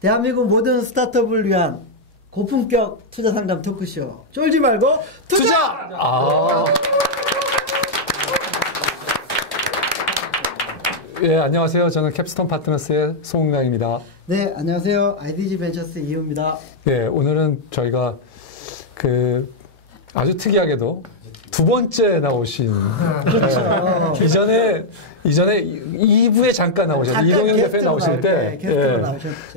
대한민국 모든 스타트업을 위한 고품격 투자 상담 토크쇼. 쫄지 말고 투자! 예, 안녕하세요. 저는 캡스톤 파트너스의 송은강입니다. 네, 안녕하세요. IDG 벤처스 이호입니다. 예, 오늘은 저희가 아주 특이하게도 두 번째 나오신 그렇죠. 이전에 2부에 잠깐 나오셨는데 이동영 대표 나오실 때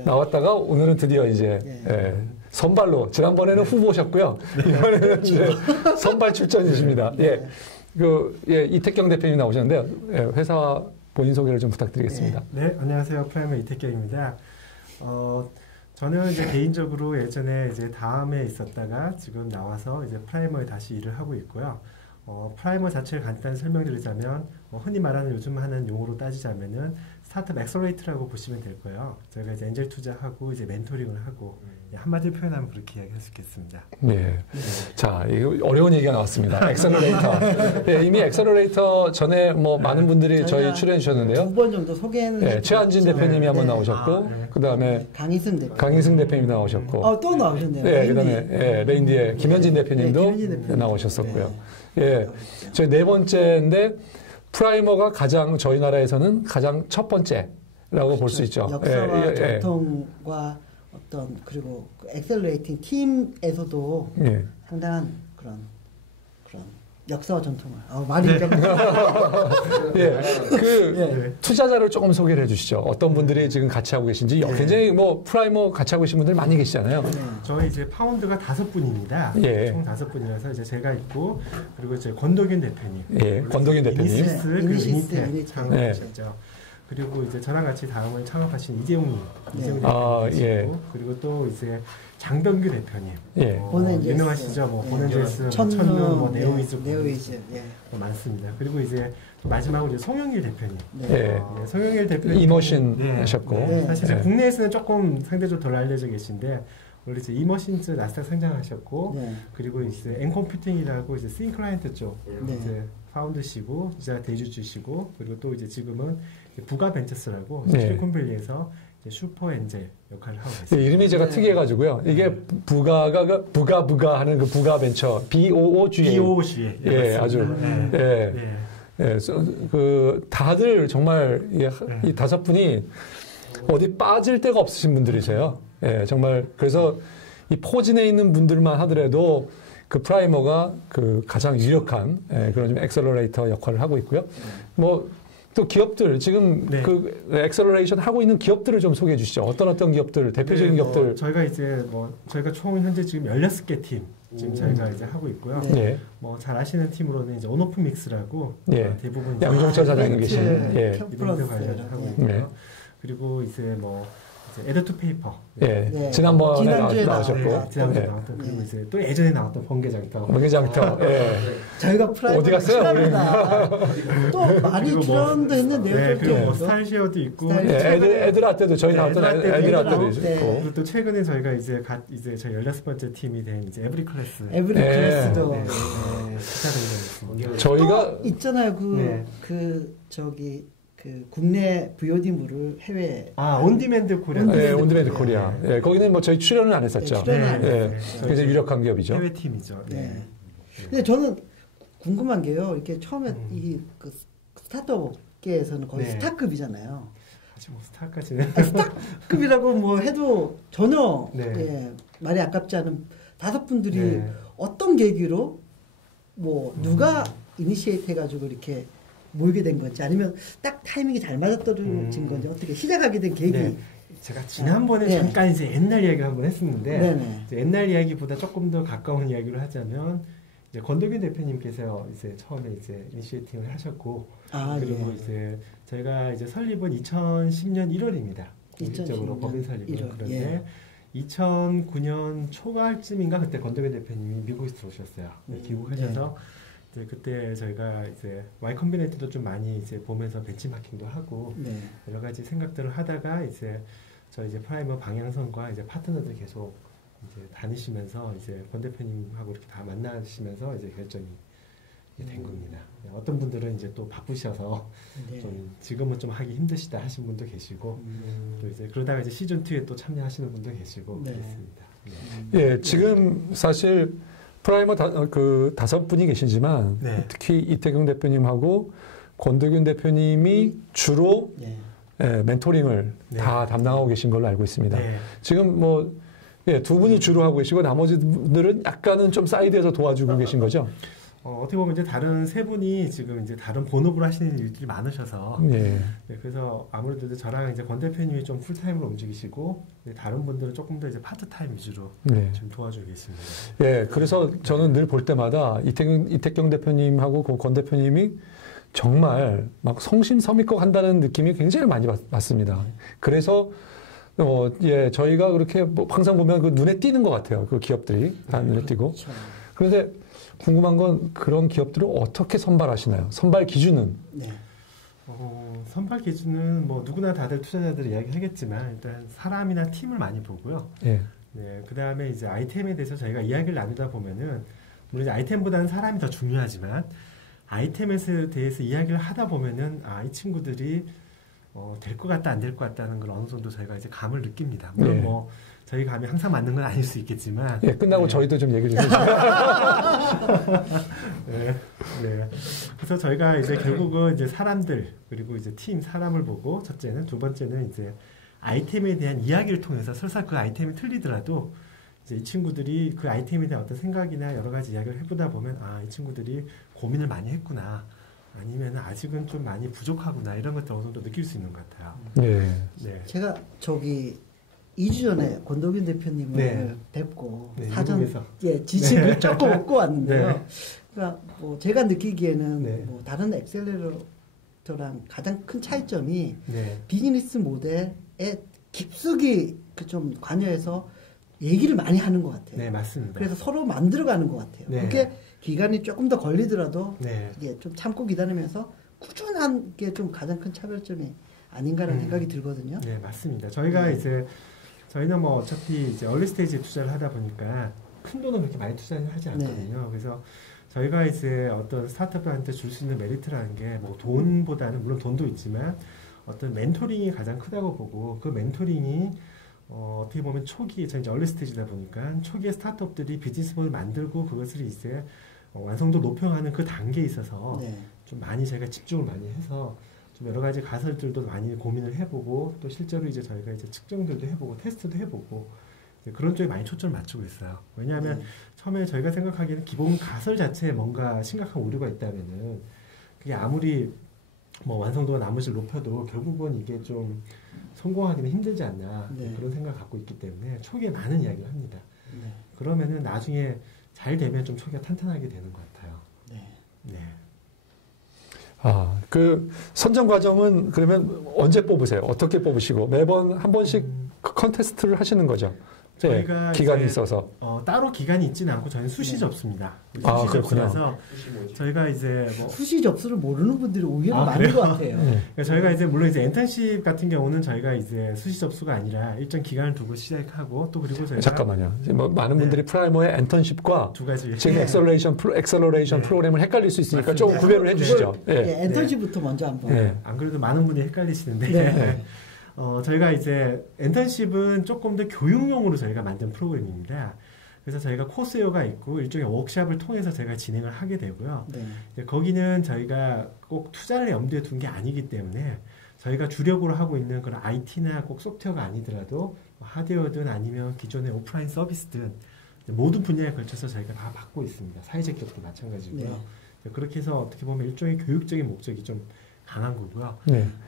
나왔다가 오늘은 드디어 이제 선발로 지난번에는 후보셨고요. 이번에는 이제 선발 출전이십니다. 이택경 대표님 나오셨는데 회사 본인 소개를 좀 부탁드리겠습니다. 네, 안녕하세요. 프라이머 이택경입니다. 저는 이제 개인적으로 예전에 이제 다음에 있었다가 지금 나와서 이제 프라이머에 다시 일을 하고 있고요. 프라이머 자체를 간단히 설명드리자면 흔히 말하는 요즘 하는 용어로 따지자면은 스타트업 엑셀러레이터라고 보시면 될 거예요. 저희가 이제 엔젤 투자하고 이제 멘토링을 하고 한마디로 표현하면 그렇게 이야기할 수 있겠습니다. 네. 자, 이거 어려운 얘기가 나왔습니다. 엑셀러레이터. 네, 이미 엑셀러레이터 전에 많은 분들이 저희 출연해 주셨는데요. 2번 정도 소개는 최한진 대표님이 한번 나오셨고, 그 다음에 강희승 대표님이 나오셨고, 또 나오셨네요. 네, 그 다음에 레인디의 김현진 대표님도 나오셨었고요. 예, 저희 네 번째인데 프라이머가 저희 나라에서는 가장 첫 번째라고 볼 수 있죠. 역사와 전통과 그리고 엑셀러레이팅 팀에서도 상당한 그런 역사와 전통을 많이 투자자를 조금 소개를 해주시죠. 어떤 분들이 지금 같이 하고 계신지 굉장히 프라이머 같이 하고 계신 분들 많이 계시잖아요. 저희 이제 파운드가 5분입니다. 총 5분이라서 이제 제가 있고 그리고 이제 권도균 대표님, 권도균 대표님, 이니시스 창업하셨죠. 그리고 이제 저랑 같이 다음을 창업하신 이재용님 대표님 그리고 또 이제 장병규 대표님, 유명하시죠? 보넨젤스, 천눈, 네오위즈 많습니다. 그리고 이제 마지막으로 이제 송영길 대표님, 송영길 대표님 이머신 하셨고, 사실 국내에서는 조금 상대적으로 덜 알려져 계신데 원래 이제 이머신즈 나스닥 상장하셨고, 그리고 이제 엔컴퓨팅이라고 이제 스윙클라이언트 쪽 이제 파운드시고, 이제 대주주시고, 그리고 또 이제 지금은 부가 벤처스라고 실리콘밸리에서 슈퍼 엔젤 역할을 하고 있습니다. 이름이 제가 특이해가지고요. 이게 부가가 부가 하는 그 부가 벤처 BOOG. 아주 다들 정말 이 5분이 어디 빠질 데가 없으신 분들이세요. 정말 그래서 이 포진에 있는 분들만 하더라도 그 프라이머가 가장 유력한 그런 좀 엑셀러레이터 역할을 하고 있고요. 또 기업들 지금 엑셀러레이션 하고 있는 기업들을 좀 소개해 주시죠. 어떤 기업들, 대표적인 기업들. 저희가 이제 저희가 총 현재 지금 16개 팀 지금 저희가 이제 하고 있고요. 잘 아시는 팀으로는 이제 온오프 믹스라고 대부분 양종철 사장님 계신 이벤트 관련을 하고 있고요. 그리고 이제 에드투페이퍼. 지난번에 나오셨고. 지난번에 나왔던, 그리고 이제 또 예전에 나왔던 번개장터. 저희가 프라이머 어디 갔어요? 또 많이 출연도 했는데요. 그리고 스타일쉐어도 있고. 애들아 때도 저희 나왔던 애들아 때도 있고. 그리고 또 최근에 저희가 이제 저희 16번째 팀이 된 이제 에브리클래스도 시작했습니다. 저희가 있잖아요. 국내 VOD물을 해외 온디맨드 코리아. 온디맨드 코리아. 거기는 저희 출연은 안 했었죠. 굉장히 유력한 기업이죠. 해외 팀이죠. 근데 저는 궁금한 게요. 이렇게 처음에 스타트업계에서는 거의 스타급이잖아요. 스타까지는 스타급이라고 해도 전혀 말이 아깝지 않은 5분들이 어떤 계기로 누가 이니시에이트 해가지고 이렇게 모이게 된 건지 아니면 딱 타이밍이 잘 맞아떨어진 건지 어떻게 시작하게 된 계기. 제가 지난번에 잠깐 이제 옛날 이야기를 한번 했었는데 이제 옛날 이야기보다 조금 더 가까운 이야기를 하자면 이제 권도균 대표님께서 이제 처음에 이제 이니시에이팅을 하셨고 그리고 이제 저희가 이제 설립은 2010년 1월입니다. 공식적으로 법인 설립은. 그런데 2009년 초가쯤인가 그때 권도균 대표님이 미국에 들어오셨어요. 귀국하셔서 그때 저희가 이제 Y 컴비네이트도 좀 많이 이제 보면서 벤치마킹도 하고 여러 가지 생각들을 하다가 이제 저희 이제 프라이머 방향성과 이제 파트너들 계속 이제 다니시면서 이제 권 대표님하고 이렇게 다 만나시면서 이제 결정이 된 겁니다. 어떤 분들은 이제 또 바쁘셔서 좀 지금은 좀 하기 힘드시다 하신 분도 계시고 또 이제 그러다가 이제 시즌 2에 또 참여하시는 분도 계시고 그렇습니다. 예, 지금 사실 프라이머 그 5분이 계시지만 특히 이태경 대표님하고 권도균 대표님이 주로 멘토링을 다 담당하고 계신 걸로 알고 있습니다. 지금 뭐 두 분이 주로 하고 계시고 나머지 분들은 약간은 좀 사이드에서 도와주고 계신 거죠? 어떻게 보면 이제 다른 3분이 지금 이제 다른 본업으로 하시는 일들이 많으셔서 그래서 아무래도 저랑 이제 권 대표님이 좀 풀타임으로 움직이시고 다른 분들은 조금 더 이제 파트타임 위주로 좀 도와주고 계십니다. 예, 그래서 저는 늘 볼 때마다 이태경 대표님하고 권 대표님이 정말 막 성심성의껏 한다는 느낌이 굉장히 많이 받습니다. 그래서 저희가 그렇게 뭐 항상 보면 그 눈에 띄는 것 같아요. 그 기업들이 다 눈에 띄고. 그런데 궁금한 건 그런 기업들을 어떻게 선발하시나요? 선발 기준은? 선발 기준은 뭐 누구나 다들 투자자들이 이야기하겠지만 일단 사람이나 팀을 많이 보고요. 그 다음에 이제 아이템에 대해서 저희가 이야기를 나누다 보면은 물론 이제 아이템보다는 사람이 더 중요하지만 아이템에 대해서 이야기를 하다 보면은 이 친구들이 될 것 같다 안 될 것 같다는 걸 어느 정도 저희가 이제 감을 느낍니다. 물론 뭐 저희 감이 항상 맞는 건 아닐 수 있겠지만 끝나고 저희도 좀 얘기 좀 해주세요. 그래서 저희가 이제 결국은 이제 사람들 그리고 이제 팀 사람을 보고 첫째는 두 번째는 이제 아이템에 대한 이야기를 통해서 설사 그 아이템이 틀리더라도 이제 이 친구들이 그 아이템에 대한 어떤 생각이나 여러 가지 이야기를 해보다 보면 이 친구들이 고민을 많이 했구나. 아니면 아직은 좀 많이 부족하구나 이런 것들 어느 정도 느낄 수 있는 것 같아요. 제가 2주 전에 권도균 대표님을 뵙고 사전 지식을 조금 얻고 왔는데요. 그러니까 뭐 제가 느끼기에는 뭐 다른 엑셀러레이터랑 가장 큰 차이점이 비즈니스 모델에 깊숙이 좀 관여해서 얘기를 많이 하는 것 같아요. 네, 맞습니다. 그래서 서로 만들어가는 것 같아요. 그게 기간이 조금 더 걸리더라도 이게 좀 참고 기다리면서 꾸준한 게 좀 가장 큰 차별점이 아닌가라는 생각이 들거든요. 네, 맞습니다. 저희가 이제 저희는 뭐 어차피 이제 얼리 스테이지에 투자를 하다 보니까 큰 돈은 그렇게 많이 투자를 하지 않거든요. 그래서 저희가 이제 어떤 스타트업한테 줄 수 있는 메리트라는 게 뭐 돈보다는 물론 돈도 있지만 어떤 멘토링이 가장 크다고 보고 그 멘토링이 어떻게 보면 초기에 저희 이제 얼리 스테이지다 보니까 초기에 스타트업들이 비즈니스 모델을 만들고 그것을 이제 완성도 높여가는 그 단계에 있어서 좀 많이 저희가 집중을 많이 해서 좀 여러 가지 가설들도 많이 고민을 해보고 또 실제로 이제 저희가 이제 측정들도 해보고 테스트도 해보고 그런 쪽에 많이 초점을 맞추고 있어요. 왜냐하면 처음에 저희가 생각하기에는 기본 가설 자체에 뭔가 심각한 오류가 있다면은 그게 아무리 뭐 완성도가 나머지를 높여도 결국은 이게 좀 성공하기는 힘들지 않나 그런 생각을 갖고 있기 때문에 초기에 많은 이야기를 합니다. 그러면은 나중에 잘 되면 좀 초기가 탄탄하게 되는 것 같아요. 그 선정 과정은 그러면 언제 뽑으세요? 어떻게 뽑으시고 매번 한 번씩 컨테스트를 하시는 거죠? 저희가 기간이 있어서 따로 기간이 있지는 않고 저희는 수시 접수입니다. 수시 접수라서 저희가 이제 뭐 수시 접수를 모르는 분들이 오히려 많은 것 같아요. 그러니까 저희가 이제 물론 이제 엔턴십 같은 경우는 저희가 이제 수시 접수가 아니라 일정 기간을 두고 시작하고 또 그리고 저희가 잠깐만요. 뭐 많은 분들이 프라이머의 엔턴십과 두 가지 지금 엑셀러레이션 프로그램을 헷갈릴 수 있으니까 조금 구별을 해주시죠. 엔턴십부터 먼저 한번. 안 그래도 많은 분이 헷갈리시는데. 저희가 이제 엔턴십은 조금 더 교육용으로 저희가 만든 프로그램입니다. 그래서 저희가 코스웨어가 있고 일종의 워크샵을 통해서 저희가 진행을 하게 되고요. 거기는 저희가 꼭 투자를 염두에 둔 게 아니기 때문에 저희가 주력으로 하고 있는 그런 IT나 꼭 소프트웨어가 아니더라도 하드웨어든 아니면 기존의 오프라인 서비스든 모든 분야에 걸쳐서 저희가 다 받고 있습니다. 사회적 기업도 마찬가지고요. 그렇게 해서 어떻게 보면 일종의 교육적인 목적이 좀 강한 거고요.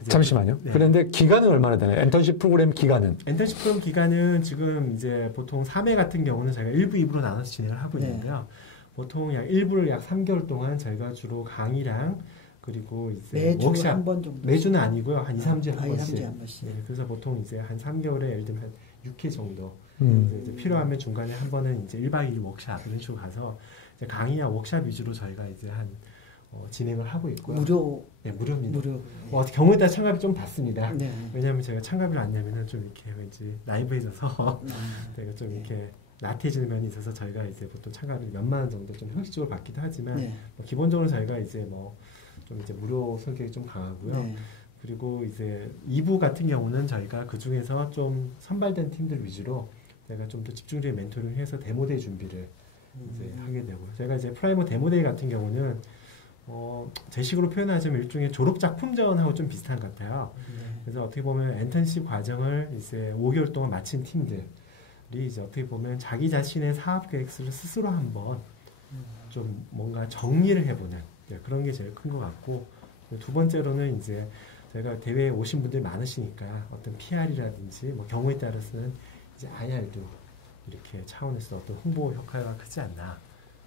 잠시만요. 그런데 기간은 얼마나 되나요? 엔턴십 프로그램 기간은? 엔턴십 프로그램 기간은 지금 이제 보통 3회 같은 경우는 저희가 1부, 2부로 나눠서 진행을 하고 있는데요. 보통 약 1부를 약 3개월 동안 저희가 주로 강의랑 그리고 이제 매주 워크샵 한 번 정도. 매주는 아니고요. 한 2, 3주에 한 2, 3주에 한 번씩. 그래서 보통 이제 한 3개월에 예를 들면 한 6회 정도 이제 필요하면 중간에 한 번은 이제 1박 2일 워크샵 이런 식으로 가서 이제 강의나 워크샵 위주로 저희가 이제 한 진행을 하고 있고요. 무료입니다. 경우에 따라 참가비 좀 받습니다. 왜냐하면 제가 참가비를 안 내면은 좀 이렇게 왠지 나이브해져서 제가 좀 이렇게 나태해지는 면이 있어서 저희가 이제 보통 참가비 몇만 원 정도 좀 형식적으로 받기도 하지만 뭐 기본적으로 저희가 이제 뭐 좀 이제 무료 성격이 좀 강하고요. 그리고 이제 2부 같은 경우는 저희가 그 중에서 좀 선발된 팀들 위주로 저희가 좀 더 집중적인 멘토링을 해서 데모데이 준비를 이제 하게 되고, 제가 이제 프라이머 데모데이 같은 경우는 제 식으로 표현하자면 일종의 졸업 작품전하고 좀 비슷한 것 같아요. 그래서 어떻게 보면 엔턴십 과정을 이제 5개월 동안 마친 팀들이 이제 어떻게 보면 자기 자신의 사업 계획서를 스스로 한번 좀 뭔가 정리를 해보는 그런 게 제일 큰 것 같고, 두 번째로는 이제 저희가 대회에 오신 분들이 많으시니까 어떤 PR이라든지 뭐 경우에 따라서는 이제 IR도 이렇게 차원에서 어떤 홍보 효과가 크지 않나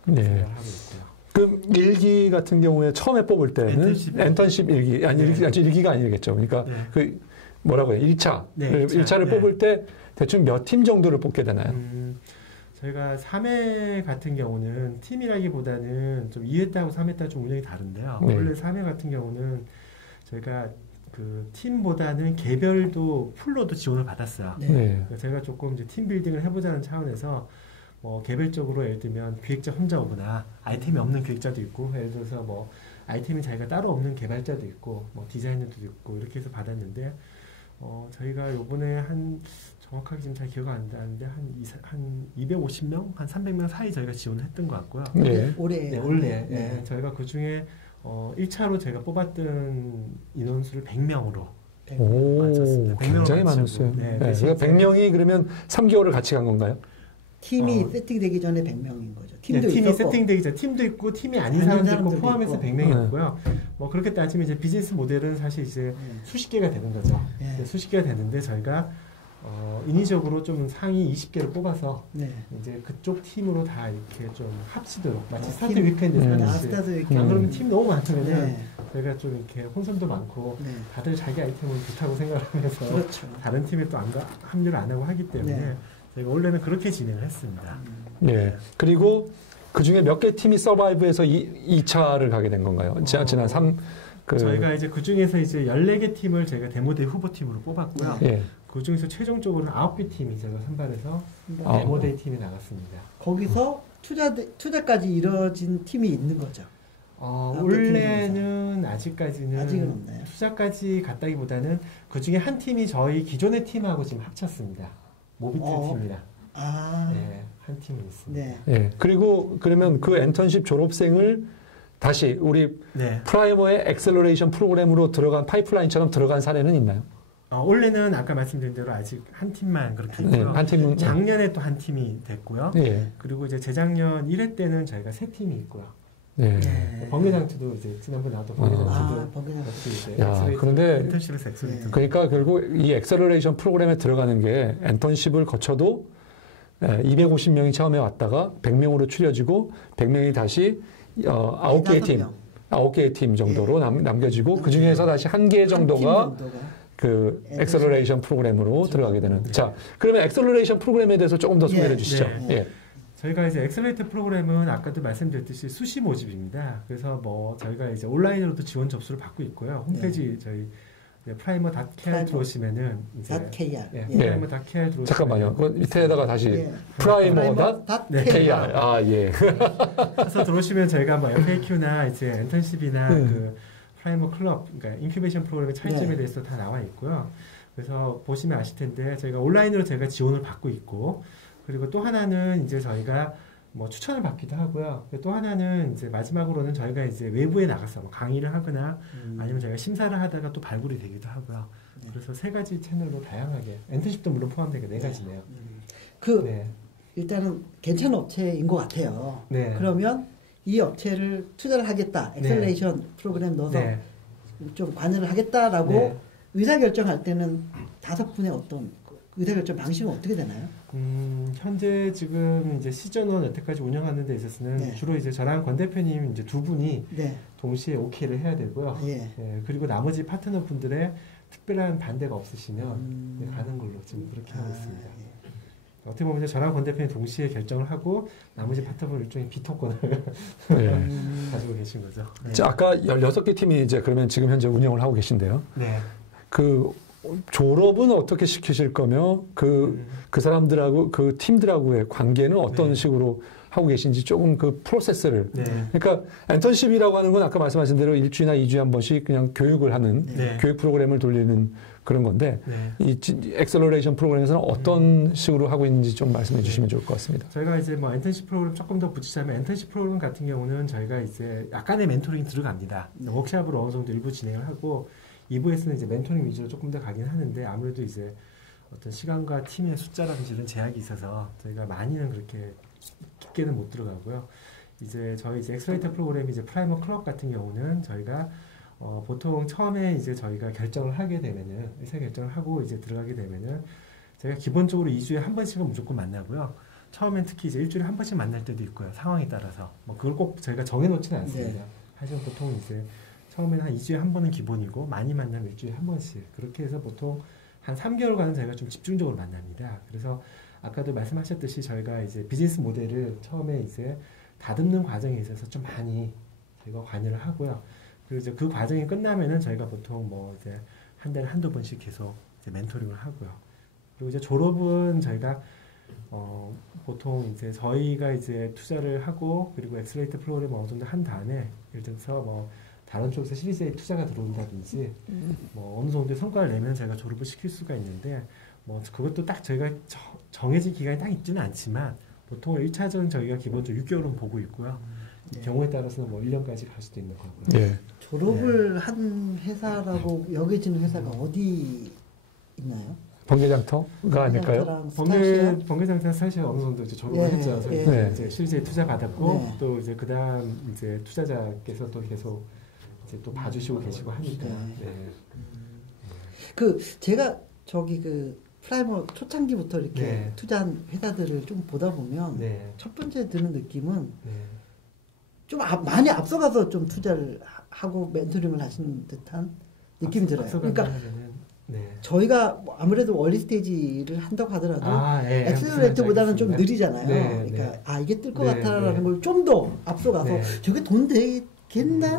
생각을 하고 있고요. 그럼 일기 같은 경우에 처음에 뽑을 때는 엔턴십 일기, 아니 일기가 아니겠죠. 그러니까 그 뭐라고 해요? 1차. 1차를 뽑을 때 대충 몇 팀 정도를 뽑게 되나요? 저희가 3회 같은 경우는 팀이라기보다는 좀 2회 때하고 3회 때 좀 운영이 다른데요. 원래 3회 같은 경우는 저희가 그 팀보다는 개별도 풀로도 지원을 받았어요. 저희가 조금 이제 팀 빌딩을 해보자는 차원에서 개별적으로 예를 들면 기획자 혼자 오거나 아이템이 없는 기획자도 있고, 예를 들어서 뭐 아이템이 자기가 따로 없는 개발자도 있고 뭐 디자이너도 있고 이렇게 해서 받았는데, 저희가 요번에 한 정확하게 지금 잘 기억 안 나는데 한 250명, 한 300명 사이 저희가 지원을 했던 것 같고요. 올해 저희가 그 중에 1차로 제가 뽑았던 인원수를 100명으로 맞췄습니다. 굉장히 많았어요. 그러니까 100명이 그러면 3개월을 같이 간 건가요? 팀이 세팅되기 전에 100명인 거죠. 팀이 세팅되기 전에 팀도 있고 팀이 아닌 사람도 있고 포함해서 100명이 있고요. 뭐 그렇게 따지면 이제 비즈니스 모델은 사실 이제 수십 개가 되는 거죠. 수십 개가 되는데 저희가 인위적으로 좀 상위 20개를 뽑아서 이제 그쪽 팀으로 다 이렇게 좀 합치도록, 마치 스타트 위크엔드 하듯이. 그러면 팀 너무 많으면 저희가 좀 이렇게 혼선도 많고 다들 자기 아이템은 좋다고 생각하면서 다른 팀에 또 합류를 안 하고 하기 때문에 저희가 원래는 그렇게 진행을 했습니다. 그리고 그 중에 몇 개 팀이 서바이브해서 2차를 가게 된 건가요? 지난 3 저희가 이제 그 중에서 이제 14개 팀을 저희가 데모데이 후보팀으로 뽑았고요. 그 중에서 최종적으로는 9개 팀이 제가 선발해서 데모데이 팀이 나갔습니다. 거기서 투자까지 이루어진 팀이 있는 거죠? 원래는 아직은 없나요? 투자까지 갔다기보다는 그 중에 한 팀이 저희 기존의 팀하고 지금 합쳤습니다. 모비트 팀이랑. 한 팀이 있습니다. 그리고 그러면 그 엔턴십 졸업생을 다시 우리 프라이머의 엑셀러레이션 프로그램으로 들어간 파이프라인처럼 들어간 사례는 있나요? 원래는 아까 말씀드린 대로 아직 한 팀만 그렇게 있고요. 한 팀은 작년에 또 한 팀이 됐고요. 그리고 이제 재작년 1회 때는 저희가 3팀이 있고요. 번개장치도 이제 지난번에 나왔던 번개장치도 그런데 엔턴십에서 엑셀러레이션. 그러니까 결국 이 엑셀러레이션 프로그램에 들어가는 게 엔턴십을 거쳐도 250명이 처음에 왔다가 100명으로 추려지고 100명이 다시 9개의 팀 정도로 남겨지고 그 중에서 다시 1개 정도가 그 엑셀러레이션 프로그램으로 들어가게 되는. 자, 그러면 엑셀러레이션 프로그램에 대해서 조금 더 소개해 주시죠. 저희가 이제 엑셀레이터 프로그램은 아까도 말씀드렸듯이 수시 모집입니다. 그래서 뭐 저희가 이제 온라인으로도 지원 접수를 받고 있고요. 홈페이지 저희 프라이머.kr 들어오시면은 이제 프라이머.kr 들어오시면 잠깐만요. 그 밑에다가 다시 프라이머.kr 그래서 들어오시면 저희가 뭐 FAQ나 이제 엔턴십이나 그 프라이머 클럽, 그러니까 인큐베이션 프로그램의 차이점에 대해서 다 나와 있고요. 그래서 보시면 아실 텐데 저희가 온라인으로 저희가 지원을 받고 있고, 그리고 또 하나는 이제 저희가 뭐 추천을 받기도 하고요. 또 하나는 이제 마지막으로는 저희가 이제 외부에 나가서 뭐 강의를 하거나 아니면 저희가 심사를 하다가 또 발굴이 되기도 하고요. 그래서 3가지 채널로 다양하게, 엔턴십도 물론 포함되게 4가지네요. 일단은 괜찮은 업체인 것 같아요. 그러면 이 업체를 투자를 하겠다, 엑셀레이션 프로그램 넣어서 좀 관여를 하겠다라고 의사결정할 때는 5분의 어떤 의사결정 방식은 어떻게 되나요? 현재 지금 이제 시즌1 여태까지 운영하는 데 있어서는 주로 이제 저랑 권 대표님 이제 두 분이 동시에 오케이를 해야 되고요. 그리고 나머지 파트너 분들의 특별한 반대가 없으시면 가는 걸로 지금 그렇게 하고 있습니다. 어떻게 보면 이제 저랑 권 대표님 동시에 결정을 하고 나머지 파트너분 일종의 비토권을 가지고 계신 거죠. 자, 아까 16개 팀이 이제 그러면 지금 현재 운영을 하고 계신데요. 그 졸업은 어떻게 시키실 거며 그 사람들하고 그 팀들하고의 관계는 어떤 식으로 하고 계신지 조금 그 프로세스를. 그러니까 엔턴십이라고 하는 건 아까 말씀하신 대로 일주일이나 2주에 한 번씩 그냥 교육을 하는 교육 프로그램을 돌리는 그런 건데 이 엑셀러레이션 프로그램에서는 어떤 식으로 하고 있는지 좀 말씀해 주시면 좋을 것 같습니다. 저희가 이제 뭐 엔턴십 프로그램 조금 더 붙이자면 엔턴십 프로그램 같은 경우는 저희가 이제 약간의 멘토링이 들어갑니다. 워크샵으로 어느 정도 일부 진행을 하고 2부에서는 이제 멘토링 위주로 조금 더 가긴 하는데 아무래도 이제 어떤 시간과 팀의 숫자라든지 이런 제약이 있어서 저희가 많이는 그렇게 깊게는 못 들어가고요. 이제 저희 이제 엑셀러레이터 프로그램 이제 프라이머 클럽 같은 경우는 저희가 보통 처음에 이제 저희가 결정을 하게 되면은 의사 결정을 하고 이제 들어가게 되면은 저희가 기본적으로 2주에 한 번씩은 무조건 만나고요. 처음엔 특히 이제 일주일에 한 번씩 만날 때도 있고요. 상황에 따라서 뭐 그걸 꼭 저희가 정해놓지는 않습니다. 하지만 보통 이제 처음에는 한 2주에 한 번은 기본이고 많이 만나면 일주일에 한 번씩 그렇게 해서 보통 한 3개월간은 저희가 좀 집중적으로 만납니다. 그래서 아까도 말씀하셨듯이 저희가 이제 비즈니스 모델을 처음에 이제 다듬는 과정에 있어서 좀 많이 저희가 관여를 하고요. 그리고 이제 그 과정이 끝나면은 저희가 보통 뭐 이제 한 달에 한두 번씩 계속 이제 멘토링을 하고요. 그리고 이제 졸업은 저희가 보통 이제 저희가 이제 투자를 하고 그리고 엑셀러레이터 프로그램 어느 정도 한 다음에 예를 들어서 뭐 다른 쪽에서 시리즈 A 투자가 들어온다든지 뭐 어느 정도의 성과를 내면 저희가 졸업을 시킬 수가 있는데 뭐 그것도 딱 저희가 정해진 기간이 딱 있지는 않지만 보통 1차적으로 저희가 기본적으로 6개월은 보고 있고요. 경우에 따라서는 뭐 1년까지 갈 수도 있는 거고요. 졸업을 한 회사라고 여겨지는 회사가 어디 있나요? 번개장터가 아닐까요? 번개장터 사실 어느 정도 이제 졸업을 했죠. 이제 실제 투자 받았고 또 이제 그다음 이제 투자자께서 또 계속 이제 또 봐주시고 계시고 하니까. 그 제가 저기 그 프라이머 초창기부터 이렇게 투자한 회사들을 좀 보다 보면 첫 번째 드는 느낌은 좀 많이 앞서가서 좀 투자를 하고 멘토링을 하시는 듯한 느낌이 들어요. 그러니까 저희가 아무래도 얼리 스테이지를 한다고 하더라도 엑셀러레이터보다는 좀 느리잖아요. 그러니까 이게 뜰 것 같다라는 걸 좀 더 앞서가서 저게 돈 되겠나?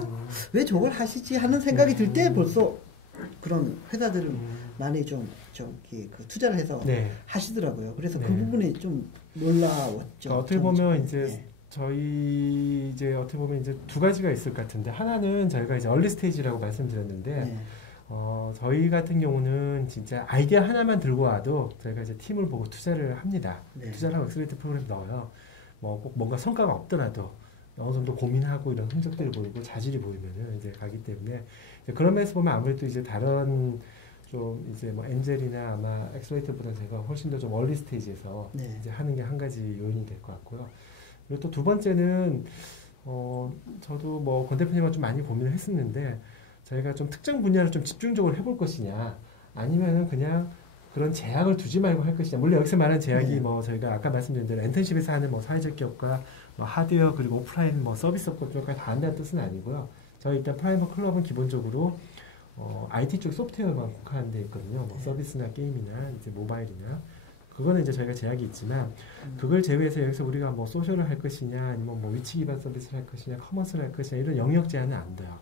왜 저걸 하시지? 하는 생각이 들 때 벌써 그런 회사들은 많이 좀 그 투자를 해서 하시더라고요. 그래서 그 부분이 좀 놀라웠죠. 그러니까 어떻게 보면 이제 저희 이제 어떻게 보면 이제 두 가지가 있을 것 같은데 하나는 저희가 이제 얼리 스테이지라고 말씀드렸는데 저희 같은 경우는 진짜 아이디어 하나만 들고 와도 저희가 이제 팀을 보고 투자를 합니다. 투자를 하고 엑셀러레이터 프로그램 넣어요. 뭐 꼭 뭔가 성과가 없더라도 어느 정도 고민하고 이런 흔적들이 보이고 자질이 보이면은 이제 가기 때문에 이제 그런 면에서 보면 아무래도 이제 다른 좀 이제 뭐 엔젤이나 아마 엑셀러레이터보다 제가 훨씬 더 좀 얼리 스테이지에서 이제 하는 게 한 가지 요인이 될 것 같고요. 그리고 또 두 번째는 저도 뭐 권 대표님과 좀 많이 고민을 했었는데 저희가 좀 특정 분야를 좀 집중적으로 해볼 것이냐 아니면은 그냥 그런 제약을 두지 말고 할 것이냐. 물론 여기서 말하는 제약이 뭐 저희가 아까 말씀드린 대로 엔턴십에서 하는 뭐 사회적 기업과 뭐 하드웨어 그리고 오프라인 뭐 서비스 업과 쪽까지 다 한다는 뜻은 아니고요. 저희 일단 프라이머 클럽은 기본적으로 IT 쪽 소프트웨어만 국한한 데 있거든요. 뭐 서비스나 게임이나 이제 모바일이나 그거는 이제 저희가 제약이 있지만 그걸 제외해서 여기서 우리가 뭐 소셜을 할 것이냐 아니면 뭐 위치 기반 서비스를 할 것이냐 커머스를 할 것이냐 이런 영역 제한은 안 돼요.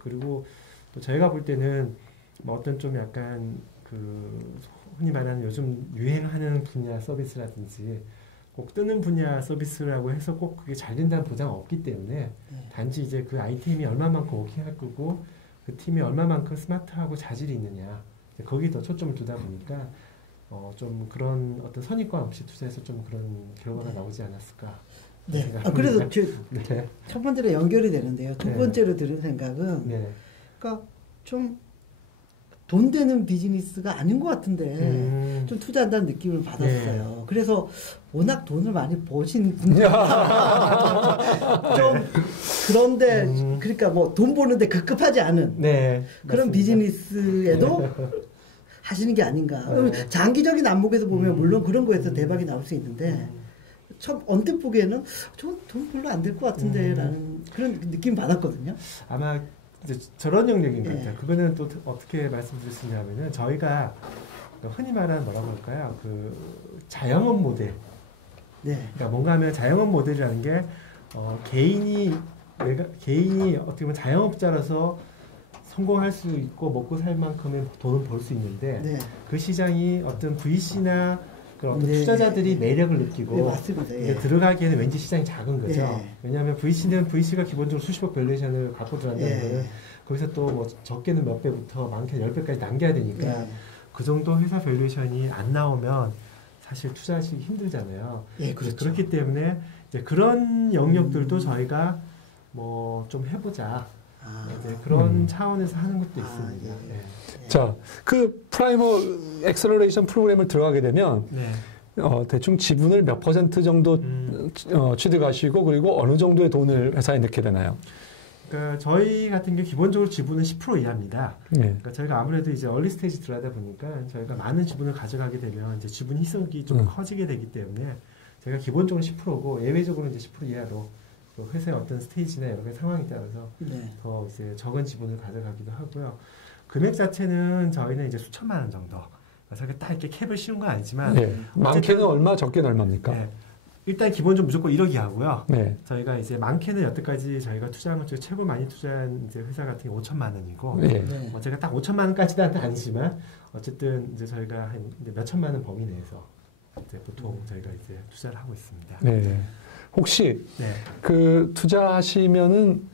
그리고 또 저희가 볼 때는 뭐 어떤 좀 약간 그 흔히 말하는 요즘 유행하는 분야 서비스라든지 꼭 뜨는 분야 서비스라고 해서 꼭 그게 잘 된다는 보장은 없기 때문에 단지 이제 그 아이템이 얼마만큼 워킹할 거고 그 팀이 얼마만큼 스마트하고 자질이 있느냐 거기에 더 초점을 두다 보니까 좀 그런 어떤 선입관 없이 투자해서 좀 그런 결과가 나오지 않았을까. 그래서 첫 번째로 연결이 되는데요. 두 번째로 들은 생각은 그러니까 좀 돈 되는 비즈니스가 아닌 것 같은데 좀 투자한다는 느낌을 받았어요. 그래서 워낙 돈을 많이 버신 분들 좀 그런데 그러니까 뭐 돈 버는데 급급하지 않은 그런 비즈니스에도 하시는 게 아닌가. 장기적인 안목에서 보면 물론 그런 거에서 대박이 나올 수 있는데 언뜻 보기에는 저 돈 별로 안 될 것 같은데 라는 그런 느낌 받았거든요. 아마 이제 저런 영역인 것 같아요. 그거는 또 어떻게 말씀드릴 수 있냐면은 저희가 흔히 말하는 뭐라고 할까요? 그 자영업 모델. 그러니까 뭔가 하면 자영업 모델이라는 게 개인이 어떻게 보면 자영업자라서 성공할 수 있고 먹고 살 만큼의 돈은 벌 수 있는데 네. 그 시장이 어떤 VC나 그런 어떤 투자자들이 매력을 느끼고 들어가기에는 왠지 시장이 작은 거죠. 왜냐하면 VC가 기본적으로 수십억 밸류에이션을 갖고 들어간다는 거는 거기서 또 뭐 적게는 몇 배부터 많게는 10배까지 남겨야 되니까 그 정도 회사 밸류에이션이 안 나오면 사실 투자하기 힘들잖아요. 그렇죠. 그렇기 때문에 이제 그런 영역들도 저희가 뭐 좀 해보자. 그런 차원에서 하는 것도 있습니다. 자, 그 프라이머 엑셀러레이션 프로그램을 들어가게 되면 대충 지분을 몇 % 정도 취득하시고 그리고 어느 정도의 돈을 회사에 넣게 되나요? 그러니까 저희 같은 게 기본적으로 지분은 10% 이하입니다. 그러니까 저희가 아무래도 이제 얼리 스테이지 들어가다 보니까 저희가 많은 지분을 가져가게 되면 이제 지분 희석이 좀 커지게 되기 때문에 저희가 기본적으로 10%고 예외적으로 이제 10% 이하로 그 회사의 어떤 스테이지나 여러 가지 상황에 따라서 더 이제 적은 지분을 가져가기도 하고요. 금액 자체는 저희는 이제 수천만 원 정도. 그래서 딱 이렇게 캡을 씌운 건 아니지만 많게는 얼마, 적게는 얼마입니까? 일단 기본적으로 무조건 1억이 하고요. 저희가 이제 많게는 여태까지 저희가 투자한 것 중에 최고 많이 투자한 이제 회사 같은 게 5천만 원이고, 제가 딱 5천만 원까지는 아니지만 어쨌든 이제 저희가 한 몇천만 원 범위 내에서 이제 보통 저희가 이제 투자를 하고 있습니다. 혹시 그 투자하시면은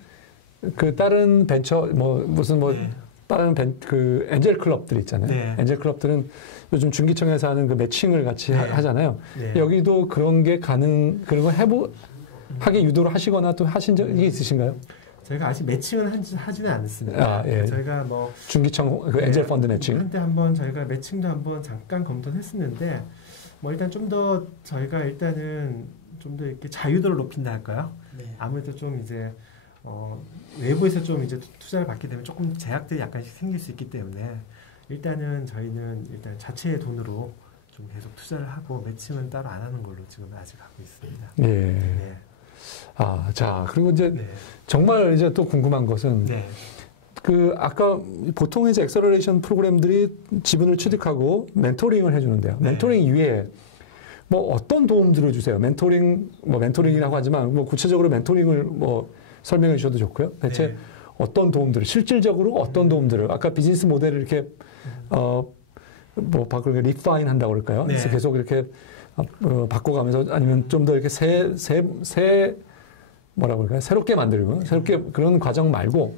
그 다른 벤처 다른 그 엔젤 클럽들 있잖아요. 엔젤 클럽들은 요즘 중기청에서 하는 그 매칭을 같이 하잖아요. 여기도 그런 게 그런 거 하게 유도를 하시거나 또 하신 적이 있으신가요? 저희가 아직 매칭은 하지는 않았습니다. 저희가 뭐 중기청 그 엔젤 펀드 매칭 한때 한번 저희가 매칭도 한번 잠깐 검토했었는데 뭐 일단 좀 더 저희가 일단은 좀 더 이렇게 자유도를 높인다 할까요? 아무래도 좀 이제 외부에서 좀 이제 투자를 받게 되면 조금 제약들이 약간씩 생길 수 있기 때문에 일단은 저희는 일단 자체의 돈으로 좀 계속 투자를 하고 매칭은 따로 안 하는 걸로 지금 아직 하고 있습니다. 자, 그리고 이제 정말 이제 또 궁금한 것은 그 아까 보통 이제 엑셀러레이션 프로그램들이 지분을 취득하고 멘토링을 해주는데요. 멘토링 이외에 뭐 어떤 도움들을 주세요? 멘토링이라고 하지만 뭐 구체적으로 멘토링을 뭐 설명해 주셔도 좋고요. 대체 어떤 도움들을 실질적으로 어떤 도움들을 아까 비즈니스 모델을 이렇게 리파인 한다고 그럴까요? 그래서 계속 이렇게 바꿔가면서 아니면 좀 더 이렇게 새롭게 만들고 새롭게 그런 과정 말고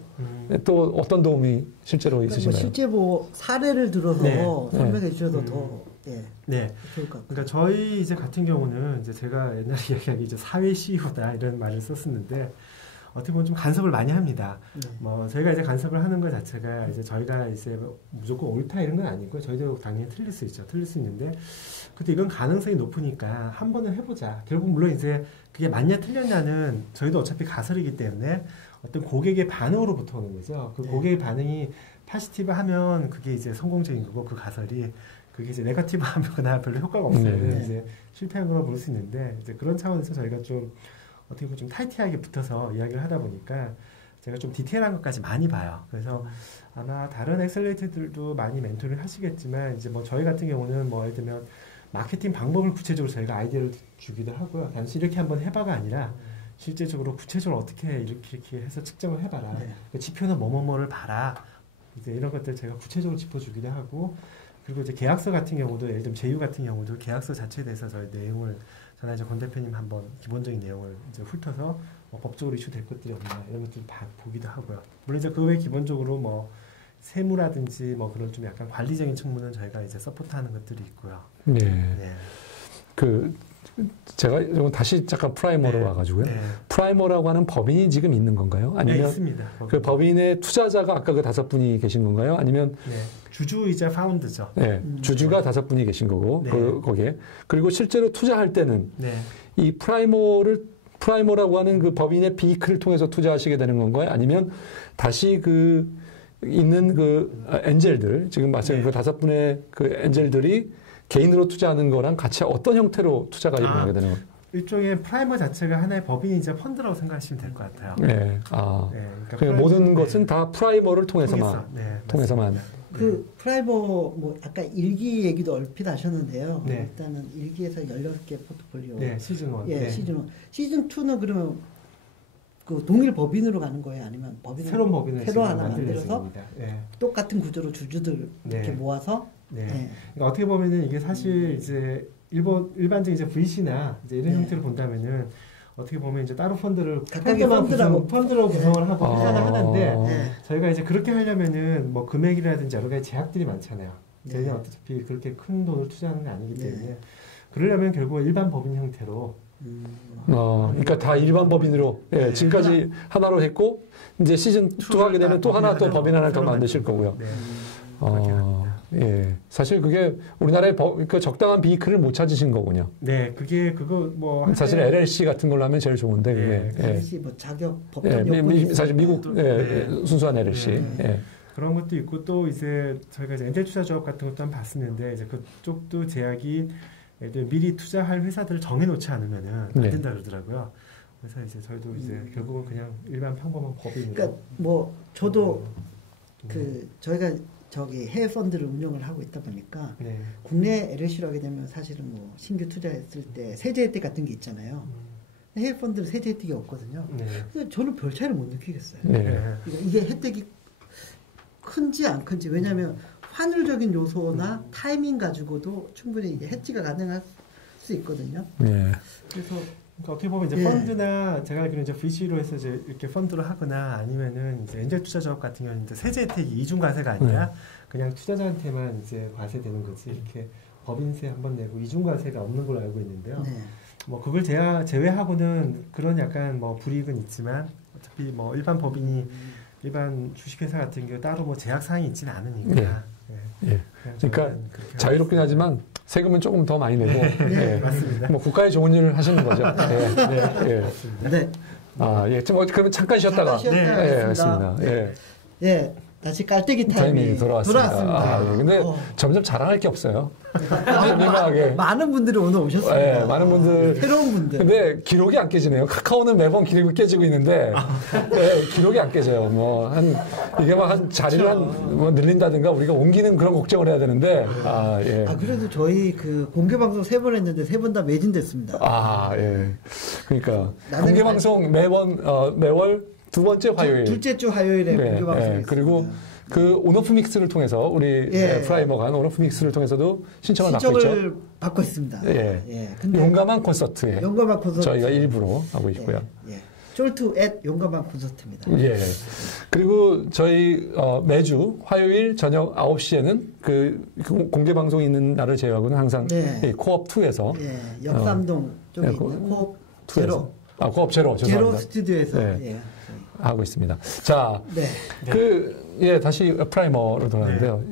또 어떤 도움이 실제로 있으신가요? 실제 뭐 사례를 들어서 설명해 주셔도 더 좋을 것 같아요. 그러니까 저희 이제 같은 경우는 이제 제가 옛날에 이야기하기 이제 사회 CEO다 이런 말을 썼었는데 어떻게 보면 좀 간섭을 많이 합니다. 뭐 저희가 이제 간섭을 하는 것 자체가 이제 저희가 이제 무조건 옳다 이런 건 아니고 저희도 당연히 틀릴 수 있죠. 틀릴 수 있는데 근데 이건 가능성이 높으니까 한 번은 해보자. 결국 물론 이제 그게 맞냐 틀렸냐는 저희도 어차피 가설이기 때문에 어떤 고객의 반응으로부터 오는 거죠. 그 고객의 반응이 파지티브 하면 그게 이제 성공적인 거고 그 가설이 그게 이제 네거티브 하거나 별로 효과가 없으면 이제 실패한 거라고 볼 수 있는데 이제 그런 차원에서 저희가 좀 어떻게 보면 좀 타이트하게 붙어서 이야기를 하다 보니까 제가 좀 디테일한 것까지 많이 봐요. 그래서 아마 다른 엑셀레이터들도 많이 멘토를 하시겠지만 이제 뭐 저희 같은 경우는 뭐 예를 들면 마케팅 방법을 구체적으로 저희가 아이디어를 주기도 하고요. 단지 이렇게 한번 해봐가 아니라 실제적으로 구체적으로 어떻게 이렇게 해서 측정을 해봐라. 그 지표는 뭐뭐뭐를 봐라. 이제 이런 것들 제가 구체적으로 짚어주기도 하고 그리고 이제 계약서 같은 경우도 예를 들면 제휴 같은 경우도 계약서 자체에 대해서 저희 내용을 저나 이제 권 대표님 한번 기본적인 내용을 이제 훑어서 뭐 법적으로 이슈될 것들이 없나 이런 것들 다 보기도 하고요. 물론 이제 그 외 기본적으로 뭐 세무라든지 뭐 그런 좀 약간 관리적인 측면은 저희가 이제 서포트하는 것들이 있고요. 제가 다시 잠깐 프라이머로 와가지고요. 프라이머라고 하는 법인이 지금 있는 건가요? 아니면 있습니다. 그 법인의 투자자가 아까 그 5분이 계신 건가요? 아니면 주주이자 파운드죠. 주주가 5분이 계신 거고 거기에 그리고 실제로 투자할 때는 이 프라이머라고 하는 그 법인의 비이클을 통해서 투자하시게 되는 건가요? 아니면 다시 그 있는 그 엔젤들 지금 말씀하신 그 5분의 그 엔젤들이 개인으로 투자하는 거랑 같이 어떤 형태로 투자가 일어나게 되는 거예요? 일종의 프라이머 자체가 하나의 법인이자 펀드라고 생각하시면 될 것 같아요. 그러니까 모든 것은 다 프라이머를 통해서만. 그 프라이머 뭐 아까 일기 얘기도 얼핏 하셨는데요. 일단은 일기에서 16개 포트폴리오. 시즌 1. 시즌 1. 시즌 2는 그러면 그 동일 법인으로 가는 거예요? 아니면 법인 새로운 법인을 새로 하나 만들어서 네. 똑같은 구조로 주주들 이렇게 모아서 그러니까 어떻게 보면은 이게 사실 이제 일반적인 이제 VC나 이제 이런 형태로 본다면은 어떻게 보면 이제 따로 펀드를 펀드로 구성을 하고 하나인데 저희가 이제 그렇게 하려면은 뭐 금액이라든지 여러 가지 제약들이 많잖아요. 저희는 어차피 그렇게 큰 돈을 투자하는 게 아니기 때문에 그러려면 결국 일반 법인 형태로 그러니까 다 일반 법인으로 지금까지 하나로 했고 이제 시즌 2 하게 되면 또 하나 또 법인 하나 더 만드실 거고요. 예, 사실 그게 우리나라의 그 적당한 비이크를 못 찾으신 거군요. 네, 그거 뭐 사실 LLC 같은 걸로 하면 제일 좋은데 LLC 뭐 자격 법정 사실 미국 순수한 LLC. 그런 것도 있고 또 이제 저희가 이제 엔젤 투자 조합 같은 것도 한번 봤었는데 이제 그쪽도 제약이 미리 투자할 회사들을 정해놓지 않으면은 안 된다 그러더라고요. 그래서 이제 저희도 이제 결국은 그냥 일반 평범한 법인으로. 그러니까 뭐 저도 그 저희가 저기 해외 펀드를 운영을 하고 있다 보니까 국내 LLC로 하게 되면 사실은 뭐 신규 투자했을 때 세제 혜택 같은 게 있잖아요. 해외 펀드는 세제 혜택이 없거든요. 근데 저는 별 차이를 못 느끼겠어요. 이게 혜택이 큰지 안 큰지. 왜냐하면 환율적인 요소나 타이밍 가지고도 충분히 이게 해지가 가능할 수 있거든요. 그래서 그러니까 어떻게 보면 이제 펀드나 제가 알기로는 이제 VC로 해서 이제 이렇게 펀드를 하거나 아니면은 이제 엔젤 투자 조합 같은 경우는 이제 세제 혜택이 이중 과세가 아니라 그냥 투자자한테만 이제 과세되는 거지 이렇게 법인세 한번 내고 이중 과세가 없는 걸로 알고 있는데요. 뭐 그걸 제외하고는 그런 약간 뭐 불이익은 있지만 어차피 뭐 일반 법인이 일반 주식회사 같은 경우 따로 뭐 제약 사항이 있지는 않으니까. 그러니까 자유롭긴 하지만 세금은 조금 더 많이 내고 맞습니다. 뭐 국가에 좋은 일을 하시는 거죠. 그러면 잠깐 쉬었다가 알겠습니다. 다시 깔때기 타임이 돌아왔습니다. 근데 점점 자랑할 게 없어요. 많은 분들이 오늘 오셨습니다. 많은 분들. 새로운 분들. 근데 기록이 안 깨지네요. 카카오는 매번 기록이 깨지고 있는데, 기록이 안 깨져요. 이게 한 자리를 뭐 늘린다든가 우리가 옮기는 그런 걱정을 해야 되는데, 그래도 저희 그 공개방송 3번 했는데 3번 다 매진됐습니다. 그러니까. 공개방송 매월 두 번째 화요일. 둘째 주 화요일에 공개방송이 그리고 그 온오프 믹스를 통해서 우리 프라이머가 온오프 믹스를 통해서도 신청을 받고 있습니다. 근데 용감한 콘서트에 저희가 일부러 하고 있고요. 쫄투 @ 용감한 콘서트입니다. 그리고 저희 매주 화요일 저녁 9시에는 그 공개 방송이 있는 날을 제외하고는 항상 코업 2에서 역삼동 쪽에 있는 코업 제로. 코업 제로 죄송합니다. 제로 스튜디오에서 하고 있습니다. 자, 다시 프라이머로 돌아가는데요.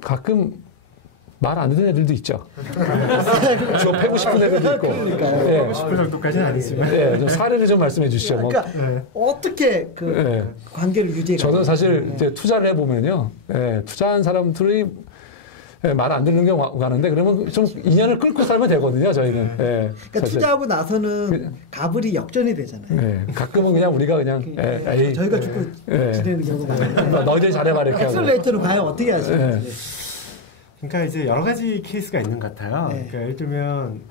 가끔 말 안 듣는 애들도 있죠. 저 패고 싶은 애들도 있고. 패고 싶은 정도까지는 아니지만. 좀 사례를 좀 말씀해 주시죠. 그러니까 어떻게 그 관계를 유지해? 저는 사실 이제 투자를 해보면요. 투자한 사람들이 말 안 듣는 경우 가는데 그러면 좀 인연을 끌고 살면 되거든요. 저희는. 그러니까 투자하고 나서는 가불이 역전이 되잖아요. 가끔은 그냥 우리가 그냥 저희가 죽고 지내는 경우가 많아요. 너희들 잘해봐 이렇게 하고. 엑셀레이터로 과연 어떻게 하시는지. 그러니까 이제 여러 가지 케이스가 있는 것 같아요. 그러니까 예를 들면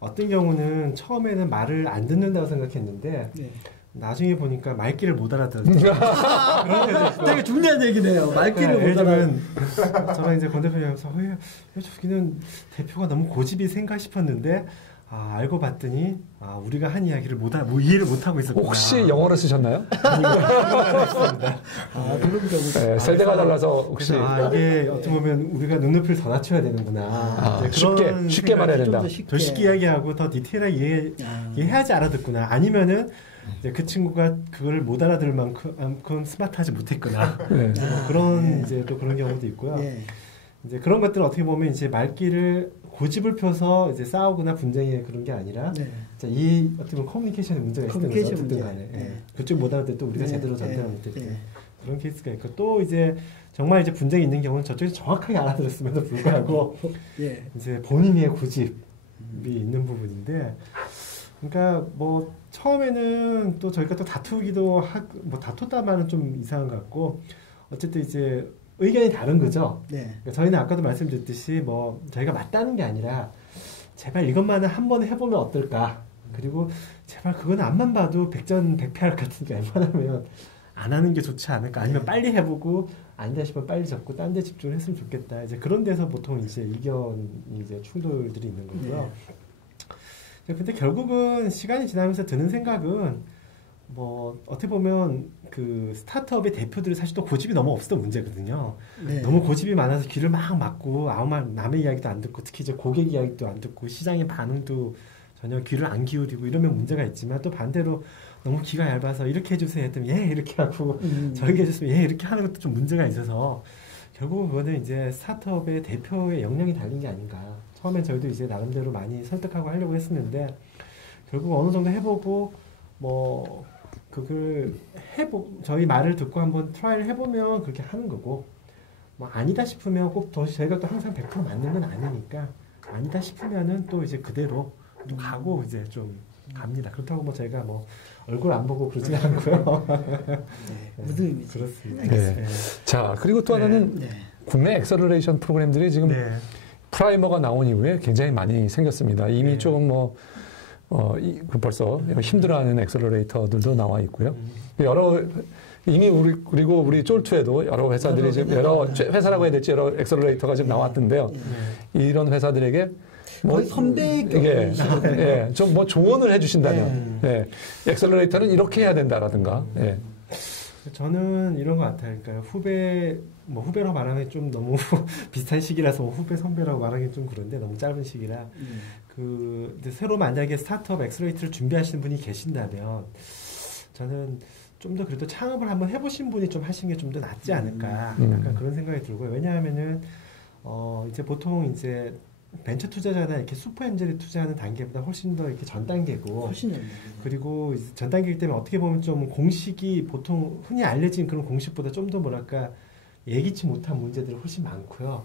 어떤 경우는 처음에는 말을 안 듣는다고 생각했는데 나중에 보니까 말귀를 못 알아듣는 그런 애들 있고. 되게 중요한 얘기네요. 말귀를 못 알아듣는. 저랑 이제 권 대표님하면서 저기는 대표가 너무 고집이 생가 싶었는데 알고 봤더니 우리가 한 이야기를 이해를 못 하고 있었구나. 혹시 영어를 쓰셨나요? 그런 경우. 세대가 달라서 혹시 이게 어떻게 보면 우리가 눈높이를 더 낮춰야 되는구나. 쉽게 말해야 된다. 더 쉽게 이야기하고 더 디테일하게 이해해야지 알아듣구나. 아니면은 이제 그 친구가 그걸 못 알아들을 만큼 스마트하지 못했구나. 그런 이제 또 그런 경우도 있고요. 이제 그런 것들은 어떻게 보면 이제 말귀를 고집을 펴서 이제 싸우거나 분쟁이 그런 게 아니라 이 어떻게 보면 커뮤니케이션에 문제가 있었던 거죠. 어쨌든 간에 그쪽 못 알아듣을 때 우리가 제대로 전달을 못했대. 그런 케이스가 있고 또 이제 정말 이제 분쟁이 있는 경우는 저쪽이 정확하게 알아들었음에도 불구하고 이제 본인의 고집이 있는 부분인데. 그러니까 뭐 처음에는 또 저희가 또 다투기도 하고 다퉜다마는 좀 이상한 것 같고 어쨌든 이제 의견이 다른 거죠. 그러니까 저희는 아까도 말씀드렸듯이 뭐 저희가 맞다는 게 아니라 제발 이것만은 한번 해보면 어떨까. 그리고 제발 그건 앞만 봐도 백전백패할 것 같은데 웬만하면 안 하는 게 좋지 않을까. 아니면 빨리 해보고 아니다 싶으면 빨리 접고 딴 데 집중을 했으면 좋겠다. 이제 그런 데서 보통 이제 의견이 이제 충돌들이 있는 거고요. 근데 결국은 시간이 지나면서 드는 생각은 뭐 어떻게 보면 그 스타트업의 대표들이 사실 또 고집이 너무 없어도 문제거든요. 네. 너무 고집이 많아서 귀를 막 막고 아무 말 남의 이야기도 안 듣고 특히 이제 고객 이야기도 안 듣고 시장의 반응도 전혀 귀를 안 기울이고 이러면 문제가 있지만 또 반대로 너무 귀가 얇아서 이렇게 해주세요 했더니 예 이렇게 하고 저렇게 해줬으면 예 이렇게 하는 것도 좀 문제가 있어서 결국은 그거는 이제 스타트업의 대표의 역량이 달린 게 아닌가. 처음엔 저희도 이제 나름대로 많이 설득하고 하려고 했었는데 결국 어느 정도 해보고 뭐 그걸 저희 말을 듣고 한번 트라이를 해보면 그렇게 하는 거고 뭐 아니다 싶으면 꼭 저희가 또 항상 100% 맞는 건 아니니까 아니다 싶으면은 또 이제 그대로 또 가고 이제 좀 갑니다. 그렇다고 뭐 저희가 뭐 얼굴 안 보고 그러지 않고요. 무슨 의미지? 그렇습니다. 네. 자, 그리고 또 하나는 국내 엑셀러레이션 프로그램들이 지금 프라이머가 나온 이후에 굉장히 많이 생겼습니다. 이미 조금 벌써 힘들어하는 엑셀러레이터들도 나와 있고요. 이미 그리고 우리 쫄투에도 여러 회사들이 지금 여러 회사라고 해야 될지 여러 엑셀러레이터가 지금 나왔던데요. 이런 회사들에게 거의 선배에게 좀 뭐 조언을 해주신다면 엑셀러레이터는 이렇게 해야 된다라든가. 저는 이런 것 같아요. 그러니까 후배라고 말하는 좀 너무 비슷한 시기라서 후배 선배라고 말하기 좀 그런데 너무 짧은 시기라 새로 만약에 스타트업 엑셀러레이터를 준비하시는 분이 계신다면 저는 좀 더 그래도 창업을 한번 해보신 분이 좀 하시는 게 좀 더 낫지 않을까 약간 그런 생각이 들고요. 왜냐하면은 이제 보통 이제 벤처 투자자나 이렇게 슈퍼 엔젤이 투자하는 단계보다 훨씬 더 이렇게 전 단계고, 그리고 전 단계이기 때문에 어떻게 보면 좀 공식이 보통 흔히 알려진 그런 공식보다 좀 더 뭐랄까 예기치 못한 문제들이 훨씬 많고요.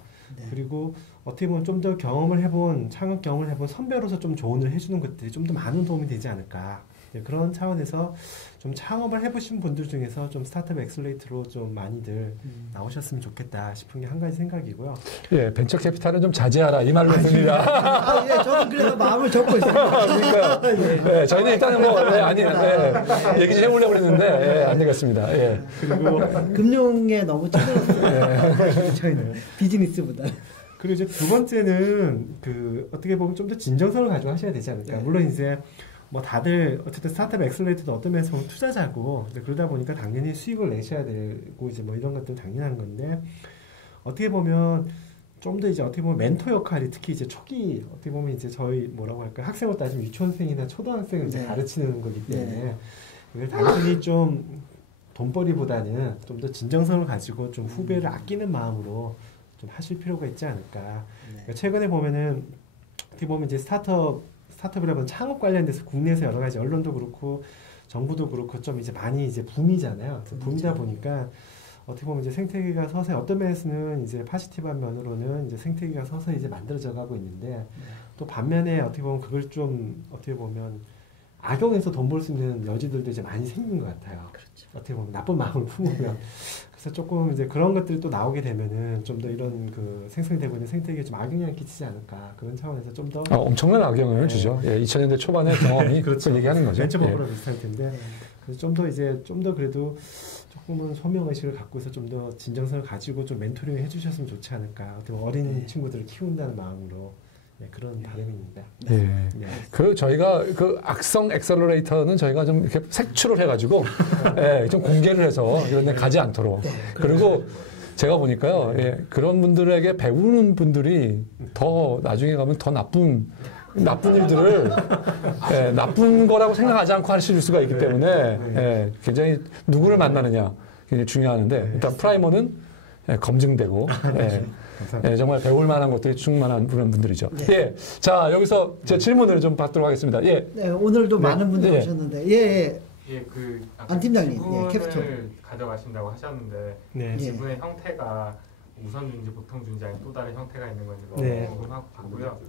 그리고 어떻게 보면 좀 더 창업 경험을 해본 선배로서 좀 조언을 해주는 것들이 좀 더 많은 도움이 되지 않을까. 그런 차원에서 좀 창업을 해보신 분들 중에서 좀 스타트업 엑셀레이터로 좀 많이들 나오셨으면 좋겠다 싶은 게 한 가지 생각이고요. 예, 벤처 캐피탈은 좀 자제하라 이 말로 했습니다. 예, 저는 그래서 마음을 접고 있습니다. 그러니까 저희는 일단은 얘기 좀 해보려고 했는데 안 되겠습니다. 그리고 금융에 너무 치들었어요. 저희는 비즈니스보다. 그리고 이제 두 번째는 어떻게 보면 좀 더 진정성을 가지고 하셔야 되지 않을까. 물론 이제 뭐 다들 어쨌든 스타트업 엑셀레이터도 어떤 면에서 보면 투자자고 그러다 보니까 당연히 수익을 내셔야 되고 이제 뭐 이런 것들은 당연한 건데 어떻게 보면 좀 더 이제 어떻게 보면 멘토 역할이 특히 이제 초기 어떻게 보면 이제 저희 뭐라고 할까요? 학생으로 따지면 유치원생이나 초등학생을 이제 가르치는 거기 때문에 그걸 단순히 좀 돈벌이보다는 좀 더 진정성을 가지고 좀 후배를 아끼는 마음으로 좀 하실 필요가 있지 않을까. 그러니까 최근에 보면은 어떻게 보면 이제 스타트업이라면 창업 관련돼서 국내에서 여러 가지 언론도 그렇고 정부도 그렇고 좀 이제 많이 이제 붐이잖아요. 붐이다 보니까 어떻게 보면 이제 생태계가 서서히 어떤 면에서는 이제 파지티브한 면으로는 이제 생태계가 서서히 이제 만들어져 가고 있는데 또 반면에 어떻게 보면 그걸 좀 어떻게 보면 악용해서 돈 벌 수 있는 여지들도 이제 많이 생긴 것 같아요. 그렇죠. 어떻게 보면 나쁜 마음을 품으면. 그래서 조금 이제 그런 것들이 또 나오게 되면은 좀 더 이런 생성되고 있는 생태계에 좀 악영향을 끼치지 않을까. 그런 차원에서 좀 더. 엄청난 악영향을 주죠. 2000년대 초반의 경험이 그렇죠. 얘기하는 거죠. 벤처버블과 비슷할 텐데. 그래서 좀 더 그래도 조금은 소명의식을 갖고 있어 좀 더 진정성을 가지고 좀 멘토링을 해주셨으면 좋지 않을까. 어떻게 보면 어린 친구들을 키운다는 마음으로. 그런 바람입니다. 저희가 악성 엑셀러레이터는 저희가 좀 이렇게 색출을 해가지고, 좀 공개를 해서 이런 데 가지 않도록. 그리고 제가 보니까요, 그런 분들에게 배우는 분들이 더 나중에 가면 더 나쁜 일들을, 나쁜 거라고 생각하지 않고 하실 수가 있기 때문에, 굉장히 누구를 만나느냐 굉장히 중요한데, 일단 프라이머는 검증되고, 정말 배울 만한 것들이 충만한 그런 분들이죠. 자, 여기서 제 질문을 좀 받도록 하겠습니다. 오늘도 많은 분들이 오셨는데, 안 팀장님, 캡스톤 가져가신다고 하셨는데, 지분의 형태가 우선주인지 보통주인지 아니면 또 다른 형태가 있는 건지 궁금하고 봤고요.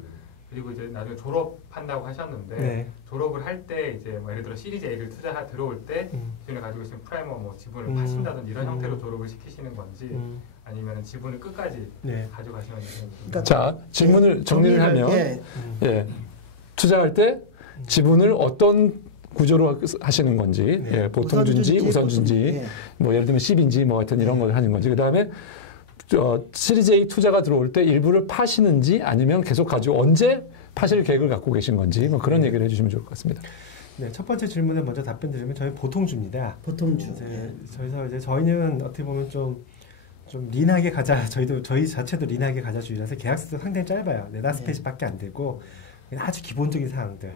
그리고 이제 나중에 졸업한다고 하셨는데 졸업을 할 때 이제 뭐 예를 들어 시리즈 A를 들어올 때 기존에 가지고 있는 프라이머 뭐 지분을 파신다든지 이런 형태로 졸업을 시키시는 건지 아니면 지분을 끝까지 가져가시는 건지. 자, 질문을 정리를 하면 투자할 때 지분을 어떤 구조로 하시는 건지, 예, 보통주인지, 우선주인지, 예. 뭐 예를 들면 10인지 뭐 하여튼 이런 걸 하는 건지, 그 다음에 시리즈 A 투자가 들어올 때 일부를 파시는지 아니면 계속 가지고 언제 파실 계획을 갖고 계신 건지 뭐 그런 얘기를 해주시면 좋을 것 같습니다. 네, 첫 번째 질문에 먼저 답변 드리면 저희 보통주입니다. 보통주. 저희서 이제 저희는 어떻게 보면 좀 린하게 가자. 저희 자체도 린하게 가자주의라서 계약서도 상당히 짧아요. 4-5페이지밖에 안 되고 그냥 아주 기본적인 사항들.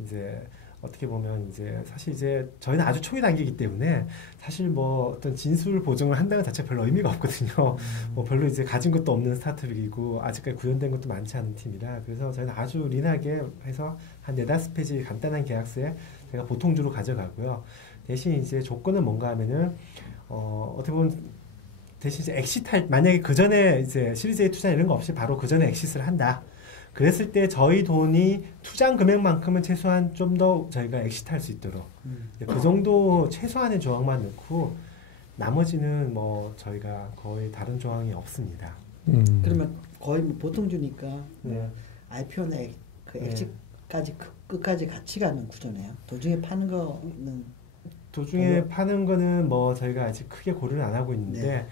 이제 어떻게 보면 이제 사실 이제 저희는 아주 초기 단계이기 때문에 사실 뭐 어떤 진술 보증을 한다는 자체 별로 의미가 없거든요. 뭐 별로 이제 가진 것도 없는 스타트업이고 아직까지 구현된 것도 많지 않은 팀이라 그래서 저희는 아주 린하게 해서 한 4-5페이지 간단한 계약서에 제가 보통주로 가져가고요. 대신 이제 조건은 뭔가 하면은 어떻게 보면 대신 이제 엑시트할 만약에 그 전에 이제 시리즈 A 투자 이런 거 없이 바로 그 전에 엑시트를 한다. 그랬을 때 저희 돈이 투자한 금액만큼은 최소한 좀 더 저희가 엑시트할 수 있도록 그 정도 최소한의 조항만 넣고 나머지는 뭐 저희가 거의 다른 조항이 없습니다. 그러면 거의 뭐 보통주니까 네. IPO나 그 엑시트까지 끝까지 같이 가는 구조네요. 도중에 파는 거는 도중에 파는 거는 뭐 저희가 아직 크게 고려는 안 하고 있는데. 네.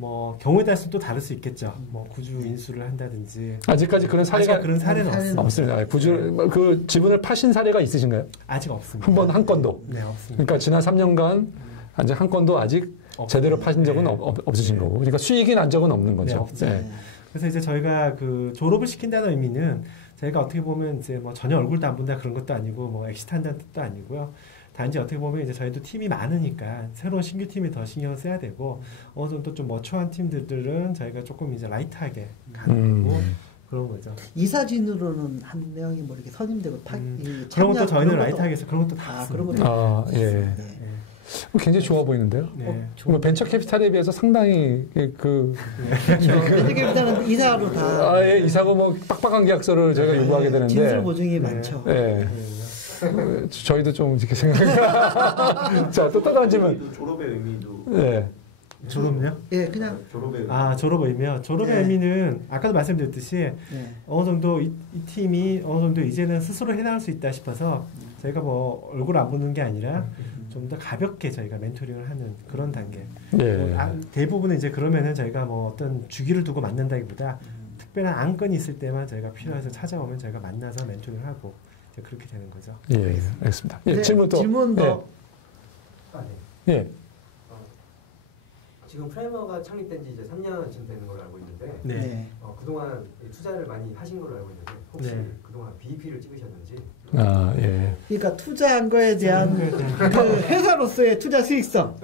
뭐 경우에 따라서 또 다를 수 있겠죠. 뭐 구주 인수를 한다든지 아직까지 그런 사례가 그런 사례는 없습니다. 구주 그 지분을 파신 사례가 있으신가요? 아직 없습니다. 한 건도. 네, 없습니다. 그러니까 지난 3년간 아직 한 건도 아직 없습니다. 제대로 파신 적은 없으신 거고. 그러니까 수익이 난 적은 없는 거죠. 네. 그래서 이제 저희가 그 졸업을 시킨다는 의미는 저희가 어떻게 보면 이제 뭐 전혀 얼굴도 안 본다 그런 것도 아니고 뭐 엑시트 한다는 뜻도 아니고요. 단지 어떻게 보면 이제 저희도 팀이 많으니까 새로운 신규 팀이 더 신경을 써야 되고 어느 정도 좀 머추한 팀들은 저희가 조금 이제 라이트하게 가는 거고 그런 거죠. 이사진으로는 한 명이 뭐 이렇게 선임되고 그런 것도 저희는 라이트하게 해서 그런 것도 다 그런 것도 예. 굉장히 좋아 보이는데요. 네. 벤처 캐피탈에 비해서 상당히 벤처 캐피탈은 이사로 다. 예, 이사고 뭐 빡빡한 계약서를 저희가 요구하게 되는데. 진술 보증이 많죠. 저희도 좀 이렇게 생각해요. 자, 또 다른 질문. 졸업의 의미도. 네. 졸업요? 예, 그냥. 졸업의 의미. 졸업 의미요. 졸업의 의미는 아까도 말씀드렸듯이 어느 정도 이 팀이 어느 정도 이제는 스스로 해나갈 수 있다 싶어서 저희가 뭐 얼굴 안 보는 게 아니라 좀 더 가볍게 저희가 멘토링을 하는 그런 단계. 대부분은 이제 그러면은 저희가 뭐 어떤 주기를 두고 만난다기보다 특별한 안건이 있을 때만 저희가 필요해서 찾아오면 저희가 만나서 멘토링을 하고 그렇게 되는 거죠. 예, 알겠습니다. 예, 네, 질문 더. 네. 예. 지금 프라이머가 창립된 지 이제 3년쯤 되는 걸로 알고 있는데 그동안 투자를 많이 하신 걸로 알고 있는데 혹시 그동안 BEP를 찍으셨는지? 예. 그러니까 투자한 거에 대한 그 회사로서의 투자 수익성.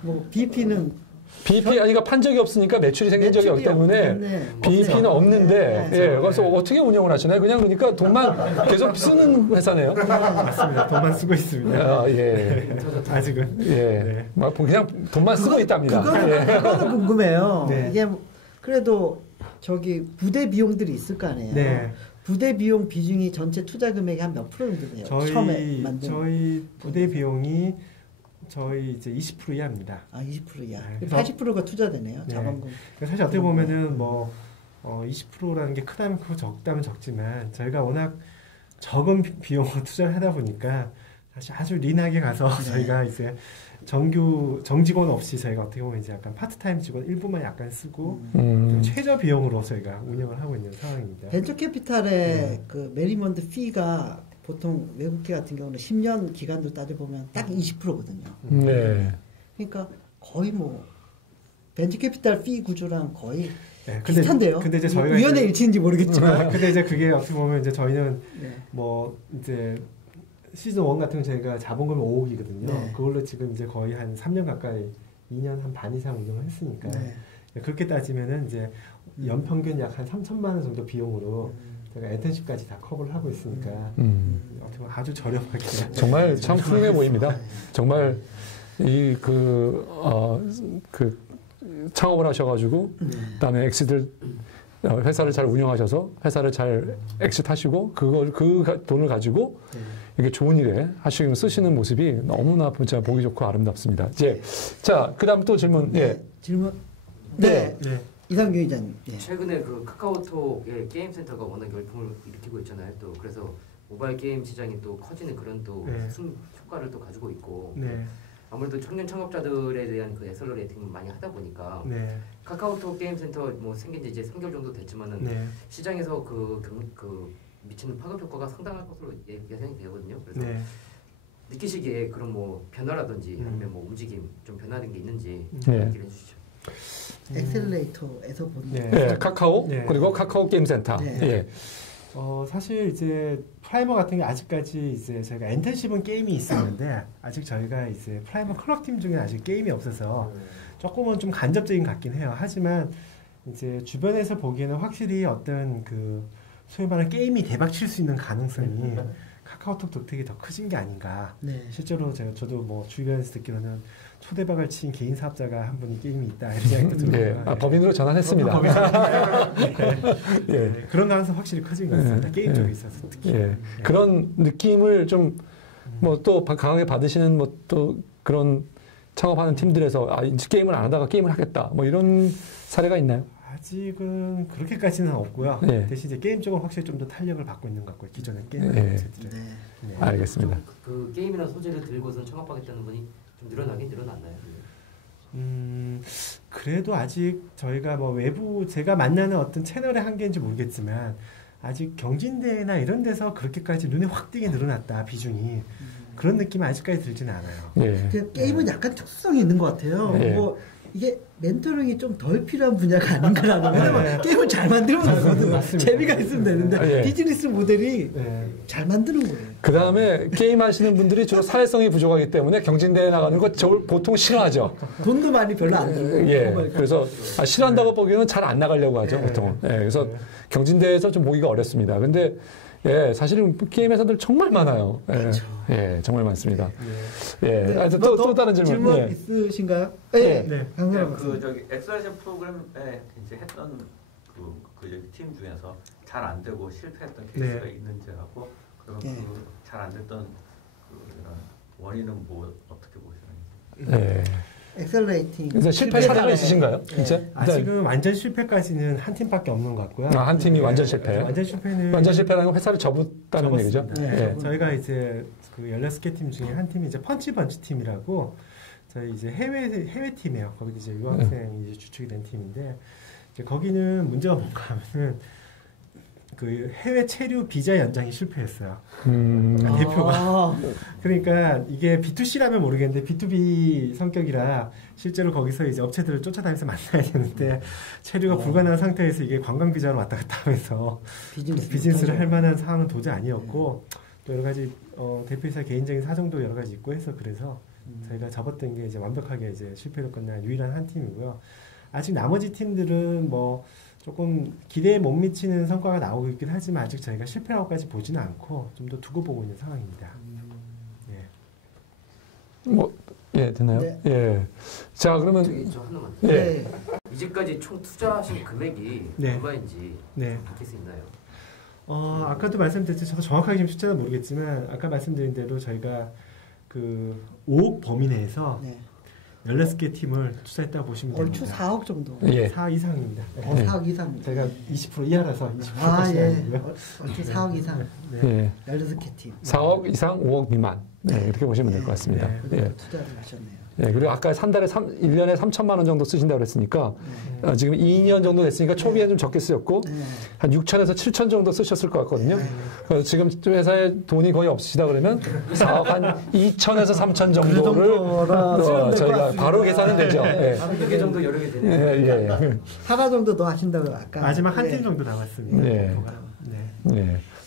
뭐 BEP는 BEP가 판 적이 없으니까 매출이 생긴 적이 없기 때문에 BEP는 없는데 그래서 어떻게 운영을 하시나요? 그냥 그러니까 돈만 계속 쓰는 회사네요. 맞습니다. 돈만 쓰고 있습니다. 아직은. 그냥 돈만 쓰고 있답니다. 그거는 궁금해요. 이게 그래도 저기 부대 비용들이 있을 거 아니에요. 부대 비용 비중이 전체 투자 금액의 한 몇 프로 정도 돼요? 처음에 만든. 저희 부대 비용이 저희 이제 20% 이하입니다. 20% 이하. 80%가 투자되네요. 자본금. 사실 어떻게 보면은 뭐 20%라는 게 크다면 크고 적다면 적지만 저희가 워낙 적은 비용으로 투자를 하다 보니까 사실 아주 린하게 가서 저희가 이제 정직원 없이 저희가 어떻게 보면 이제 약간 파트타임 직원 일부만 약간 쓰고 최저 비용으로 저희가 운영을 하고 있는 상황입니다. 벤처 캐피탈의 그 메리먼트 피가 보통 외국계 같은 경우는 10년 기간도 따져보면 딱 20%거든요. 그러니까 거의 뭐 벤처 캐피탈 피 구조랑 거의 비슷한데요. 근데 이제 저희가 우연의 일치인지 모르겠지만. 근데 이제 그게 어떻게 보면 이제 저희는 뭐 이제 시즌 1 같은 경우 저희가 자본금이 5억이거든요. 그걸로 지금 이제 거의 한 3년 가까이 2년 한 반 이상 운영을 했으니까 그렇게 따지면은 이제 연평균 약 한 3천만 원 정도 비용으로 제가 엔턴십까지 다 커버를 하고 있으니까 어떻게 보면 아주 저렴하게 정말 참 훌륭해 보입니다. 정말 창업을 하셔가지고 그다음에 회사를 잘 운영하셔서 회사를 잘 엑시트하시고 그 돈을 가지고 이게 좋은 일에 쓰시는 모습이 너무나 진짜 보기 좋고 아름답습니다. 자, 그다음 또 질문. 질문. 이상규 기자님. 최근에 그 카카오톡의 게임 센터가 워낙 열풍을 일으키고 있잖아요. 또 그래서 모바일 게임 시장이 또 커지는 그런 또 효과를 또 가지고 있고 아무래도 청년 창업자들에 대한 그 애설러레이팅을 많이 하다 보니까 카카오톡 게임센터 뭐 생긴 지 이제 3개월 정도 됐지만은 시장에서 그 미치는 파급 효과가 상당할 것으로 예상이 되거든요. 그래서 느끼시기에 그런 뭐 변화라든지 아니면 뭐 움직임 좀 변화된 게 있는지 얘기를 해주시죠. 엑셀레이터에서 보는 네, 카카오 그리고 카카오 게임센터. 예. 사실 이제 프라이머 같은 게 아직까지 이제 저희가 엔텐시브는 게임이 있었는데 아직 저희가 이제 프라이머 클럽팀 중에 아직 게임이 없어서 조금은 좀 간접적인 것 같긴 해요. 하지만 이제 주변에서 보기에는 확실히 어떤 그 소위 말하는 게임이 대박 칠 수 있는 가능성이 카카오톡 덕택이 더 커진 게 아닌가. 실제로 저도 뭐 주변에서 듣기로는 초대박을 친 개인 사업자가 한 분이 게임이 있다 이런 이야기도 들어요. 법인으로 전환했습니다. 그런 가능성 확실히 커진 것 같습니다. 게임 쪽에 있어서 특히. 그런 느낌을 좀 뭐 또 강하게 받으시는 뭐 또 그런 창업하는 팀들에서 이제 게임을 안 하다가 게임을 하겠다 뭐 이런 사례가 있나요? 아직은 그렇게까지는 없고요. 대신 이제 게임 쪽은 확실히 좀 더 탄력을 받고 있는 것 같고요. 기존의 게임 업체들은. 알겠습니다. 그 게임이나 소재를 들고서 창업하겠다는 분이 좀 늘어났나요? 그래도 아직 저희가 뭐 외부 제가 만나는 어떤 채널의 한계인지 모르겠지만 아직 경진대회나 이런 데서 그렇게까지 눈에 확 띄게 늘어났다 비중이 그런 느낌이 아직까지 들지는 않아요. 게임은 약간 특수성이 있는 것 같아요. 뭐 이게 멘토링이 좀 덜 필요한 분야가 아닌가라는. 왜냐면 게임을 잘 만들면 되거든. 재미가 있으면 되는데 비즈니스 모델이 잘 만드는 거예요. 그 다음에 게임 하시는 분들이 주로 사회성이 부족하기 때문에 경진대회 나가는 거 보통 싫어하죠. 돈도 많이 별로 안 들고. 그래서 싫어한다고 보기에는 잘 안 나가려고 하죠, 보통은. 그래서 경진대회에서 좀 보기가 어렵습니다. 근데 사실은 게임 회사들 정말 많아요. 그렇죠. 정말 많습니다. 또 다른 질문 있으신가요? 저기 엑셀레이션 프로그램에 이제 했던 그 팀 중에서 잘 안 되고 실패했던 케이스가 있는지하고 그러면 잘 안 됐던 이런 원인은 뭐 어떻게 보시나요? 엑셀레이팅. 그래서 실패 사례가 있으신가요? 아직은 완전 실패까지는 한 팀밖에 없는 것 같고요. 한 팀이 완전 실패. 완전 실패라는 건 회사를 접었다는 얘기죠. 저희가 이제 그 열려스케 팀 중에 한 팀이 이제 펀치번치 팀이라고 저희 이제 해외 팀이에요. 거기 이제 유학생이 이제 주축이 된 팀인데 이제 거기는 문제가 뭔가 하면은 그 해외 체류 비자 연장이 실패했어요. 대표가. 그러니까 이게 B2C라면 모르겠는데 B2B 성격이라 실제로 거기서 이제 업체들을 쫓아다니면서 만나야 되는데 체류가 불가능한 상태에서 이게 관광 비자로 왔다 갔다 하면서 비즈니스를 할 만한 상황은 도저히 아니었고 또 여러 가지 대표이사 개인적인 사정도 여러 가지 있고 해서 그래서 저희가 접었던 게 이제 완벽하게 이제 실패로 끝난 유일한 한 팀이고요. 아직 나머지 팀들은 뭐 조금 기대에 못 미치는 성과가 나오고 있긴 하지만 아직 저희가 실패라고까지 보지는 않고 좀 더 두고 보고 있는 상황입니다. 되나요? 자, 그러면 저 하나만. 이제까지 총 투자하신 금액이 얼마인지 밝힐 수 있나요? 아까도 말씀드렸듯이 저도 정확하게 지금 숫자는 모르겠지만 아까 말씀드린 대로 저희가 그 5억 범위 내에서 16개 팀을 투자했다고 보시면 됩니다. 얼추 4억 정도. 4억 이상입니다. 4억 이상. 제가 20% 이하라서 20%까지고요. 얼추 4억 이상. 16개 팀. 4억 이상, 5억 미만. 이렇게 보시면 될 것 같습니다. 투자를 하셨네요. 그리고 아까 한 달에 1년에 3천만 원 정도 쓰신다고 그랬으니까 지금 2년 정도 됐으니까 초기에는 좀 적게 쓰였고 한 6천에서 7천 정도 쓰셨을 것 같거든요. 그래서 지금 회사에 돈이 거의 없으시다 그러면 4억 한 2천에서 3천 정도를 저희가 바로 계산은 되죠. 한 2개 정도 여러 개 되네요. 하나 정도 더 하신다고 아까. 마지막 한 팀 정도 남았습니다.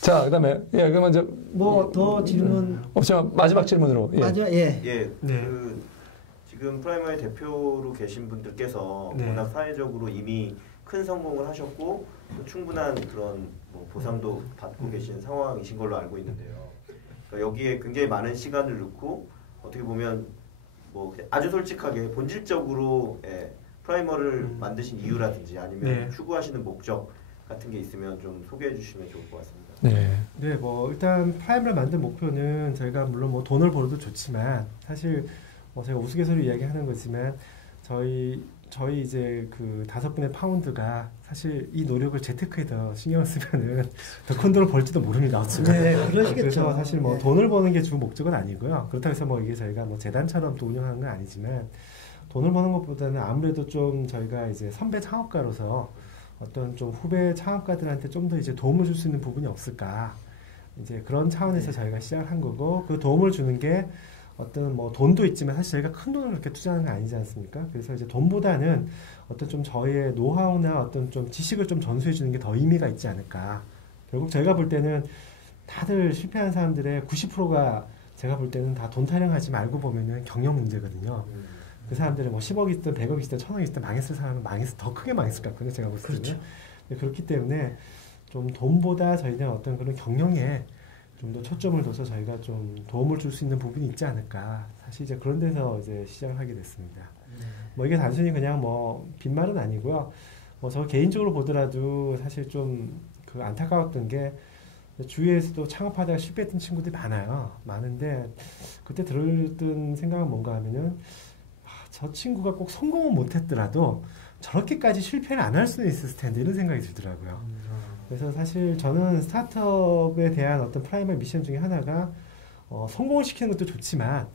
자, 그다음에 그러면 이제 뭐 더 질문 없지만 마지막 질문으로. 지금 프라이머의 대표로 계신 분들께서 워낙 사회적으로 이미 큰 성공을 하셨고 충분한 그런 뭐 보상도 받고 계신 상황이신 걸로 알고 있는데요. 그러니까 여기에 굉장히 많은 시간을 넣고 어떻게 보면 뭐 아주 솔직하게 본질적으로 프라이머를 만드신 이유라든지 아니면 추구하시는 목적 같은 게 있으면 좀 소개해 주시면 좋을 것 같습니다. 뭐 일단 프라이머를 만든 목표는 저희가 물론 뭐 돈을 벌어도 좋지만 사실 제가 우스갯소리 이야기하는 거지만 저희 저희 이제 그 5분의 파운드가 사실 이 노력을 재테크에 더 신경을 쓰면은 더 큰 돈을 벌지도 모릅니다. 네, 그러시겠죠. 그래서 사실 뭐 네. 돈을 버는 게 주 목적은 아니고요. 그렇다고 해서 뭐 이게 저희가 뭐 재단처럼 또 운영하는 건 아니지만 돈을 버는 것보다는 아무래도 좀 저희가 이제 선배 창업가로서 어떤 좀 후배 창업가들한테 좀 더 이제 도움을 줄 수 있는 부분이 없을까. 이제 그런 차원에서 저희가 시작을 한 거고 그 도움을 주는 게 어떤 뭐 돈도 있지만 사실 저희가 큰 돈을 그렇게 투자하는 건 아니지 않습니까? 그래서 이제 돈보다는 어떤 좀 저희의 노하우나 어떤 좀 지식을 좀 전수해 주는 게 더 의미가 있지 않을까. 결국 저희가 볼 때는 다들 실패한 사람들의 90%가 제가 볼 때는 다 돈 타령하지 말고 보면은 경영 문제거든요. 그 사람들은 뭐 10억이 있든 100억이 있든 1000억이 있든 망했을 사람은 더 크게 망했을 것 같거든요. 제가 볼 때는. 그렇죠. 그렇기 때문에 좀 돈보다 저희는 어떤 그런 경영에 좀 더 초점을 둬서 저희가 좀 도움을 줄 수 있는 부분이 있지 않을까. 사실 이제 그런 데서 이제 시작을 하게 됐습니다. 뭐 이게 단순히 그냥 뭐 빈말은 아니고요. 뭐 저 개인적으로 보더라도 사실 좀 그 안타까웠던 게 주위에서도 창업하다가 실패했던 친구들이 많은데 그때 들었던 생각은 뭔가 하면은 저 친구가 꼭 성공은 못했더라도 저렇게까지 실패를 안 할 수는 있었을 텐데 이런 생각이 들더라고요. 그래서 사실 저는 스타트업에 대한 어떤 프라이머리 미션 중에 하나가 성공을 시키는 것도 좋지만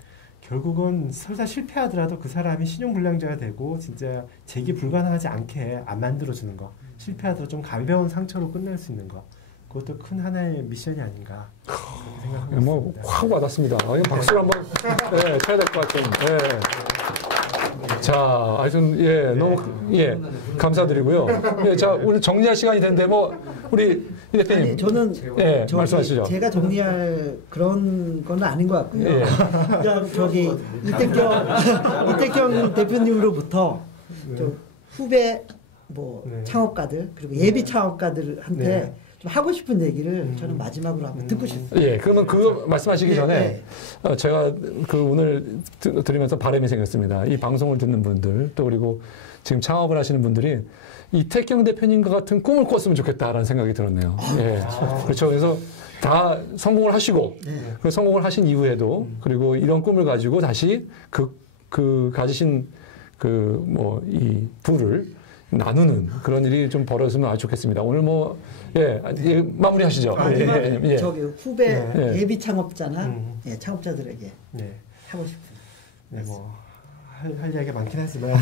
결국은 설사 실패하더라도 그 사람이 신용불량자가 되고 진짜 재기 불가능하지 않게 안 만들어주는 거. 실패하더라도 좀 가벼운 상처로 끝낼 수 있는 거. 그것도 큰 하나의 미션이 아닌가 그렇게 생각하고 있습니다. 확 와닿습니다. 박수를 한번 네, 쳐야 될 것 같은. 네. 자, 하여튼 너무 감사드리고요. 자, 오늘 정리할 시간이 됐는데 우리 이 대표님. 아니, 저는 말씀하시죠. 제가 정리할 그런 건 아닌 것 같고요. 그냥 이태경 대표님으로부터 좀 후배 창업가들 그리고 예비 창업가들한테 좀 하고 싶은 얘기를 저는 마지막으로 한번 듣고 싶습니다. 그러면 그거 말씀하시기 전에 제가 오늘 들으면서 바람이 생겼습니다. 이 방송을 듣는 분들 또 그리고 지금 창업을 하시는 분들이 이태경 대표님과 같은 꿈을 꿨으면 좋겠다라는 생각이 들었네요. 그렇죠. 그래서 다 성공을 하시고 그 성공을 하신 이후에도 그리고 이런 꿈을 가지고 다시 그 가지신 이 부를 나누는 그런 일이 좀 벌어지면 아주 좋겠습니다. 오늘 마무리하시죠. 저기 후배 예비 창업자나 창업자들에게 하고 싶은. 할 이야기가 많긴 하지만.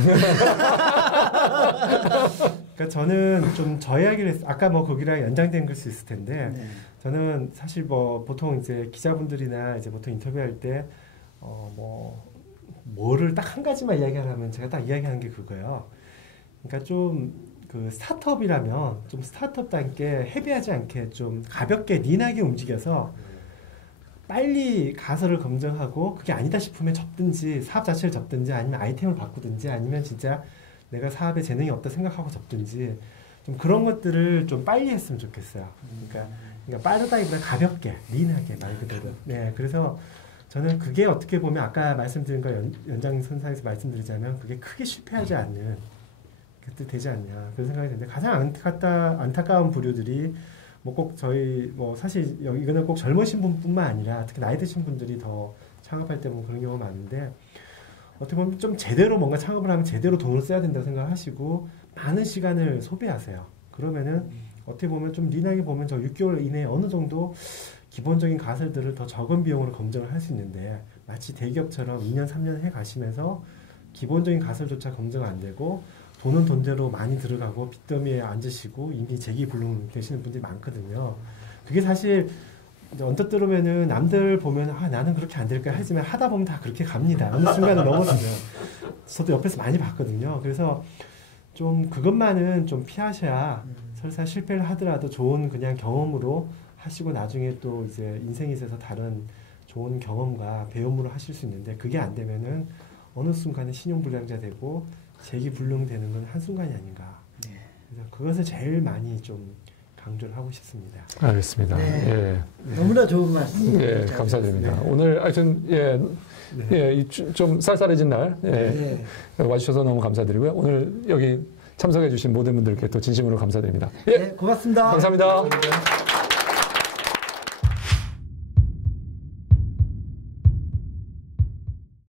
그러니까 저는 좀 저 이야기를 아까 거기랑 연장된 걸 수 있을 텐데 저는 사실 보통 이제 기자분들이나 이제 보통 인터뷰할 때 뭐를 딱 한 가지만 이야기하면 제가 딱 이야기하는 게 그거예요. 그러니까 좀 그 스타트업이라면 좀 스타트업답게 헤비하지 않게 좀 가볍게 린하게 움직여서 빨리 가설을 검증하고 그게 아니다 싶으면 접든지 사업 자체를 접든지 아니면 아이템을 바꾸든지 아니면 진짜 내가 사업에 재능이 없다 생각하고 접든지 좀 그런 것들을 좀 빨리 했으면 좋겠어요. 그러니까 빠르다기보다 가볍게 린하게 말 그대로. 그래서 저는 그게 어떻게 보면 아까 말씀드린 거 연장선상에서 말씀드리자면 그게 크게 실패하지 않는 그때 되지 않냐 그런 생각이 드는데 가장 안타까운 부류들이 꼭 저희 사실 이거는 꼭 젊으신 분뿐만 아니라 특히 나이 드신 분들이 더 창업할 때 보면 그런 경우가 많은데 어떻게 보면 좀 제대로 뭔가 창업을 하면 제대로 돈을 써야 된다고 생각하시고 많은 시간을 소비하세요. 그러면은 어떻게 보면 좀 린하게 보면 저 6개월 이내에 어느 정도 기본적인 가설들을 더 적은 비용으로 검증을 할 수 있는데 마치 대기업처럼 2년 3년 해 가시면서 기본적인 가설조차 검증 안 되고 돈은 돈대로 많이 들어가고 빚더미에 앉으시고 이미 재기불능 되시는 분들이 많거든요. 그게 사실 언뜻 들으면은 남들 보면 나는 그렇게 안 될까 하지만 하다 보면 다 그렇게 갑니다. 어느 순간에 넘어지면 저도 옆에서 많이 봤거든요. 그래서 좀 그것만은 좀 피하셔야 설사 실패를 하더라도 좋은 그냥 경험으로 하시고 나중에 또 이제 인생에 있어서 다른 좋은 경험과 배움으로 하실 수 있는데 그게 안 되면은 어느 순간에 신용불량자 되고 재기불능되는 건 한순간이 아닌가. 그래서 그것을 제일 많이 좀 강조를 하고 싶습니다. 알겠습니다. 너무나 좋은 말씀. 감사드립니다. 오늘 하여튼 좀 쌀쌀해진 날 와주셔서 너무 감사드리고요. 오늘 여기 참석해주신 모든 분들께 또 진심으로 감사드립니다. 고맙습니다. 감사합니다.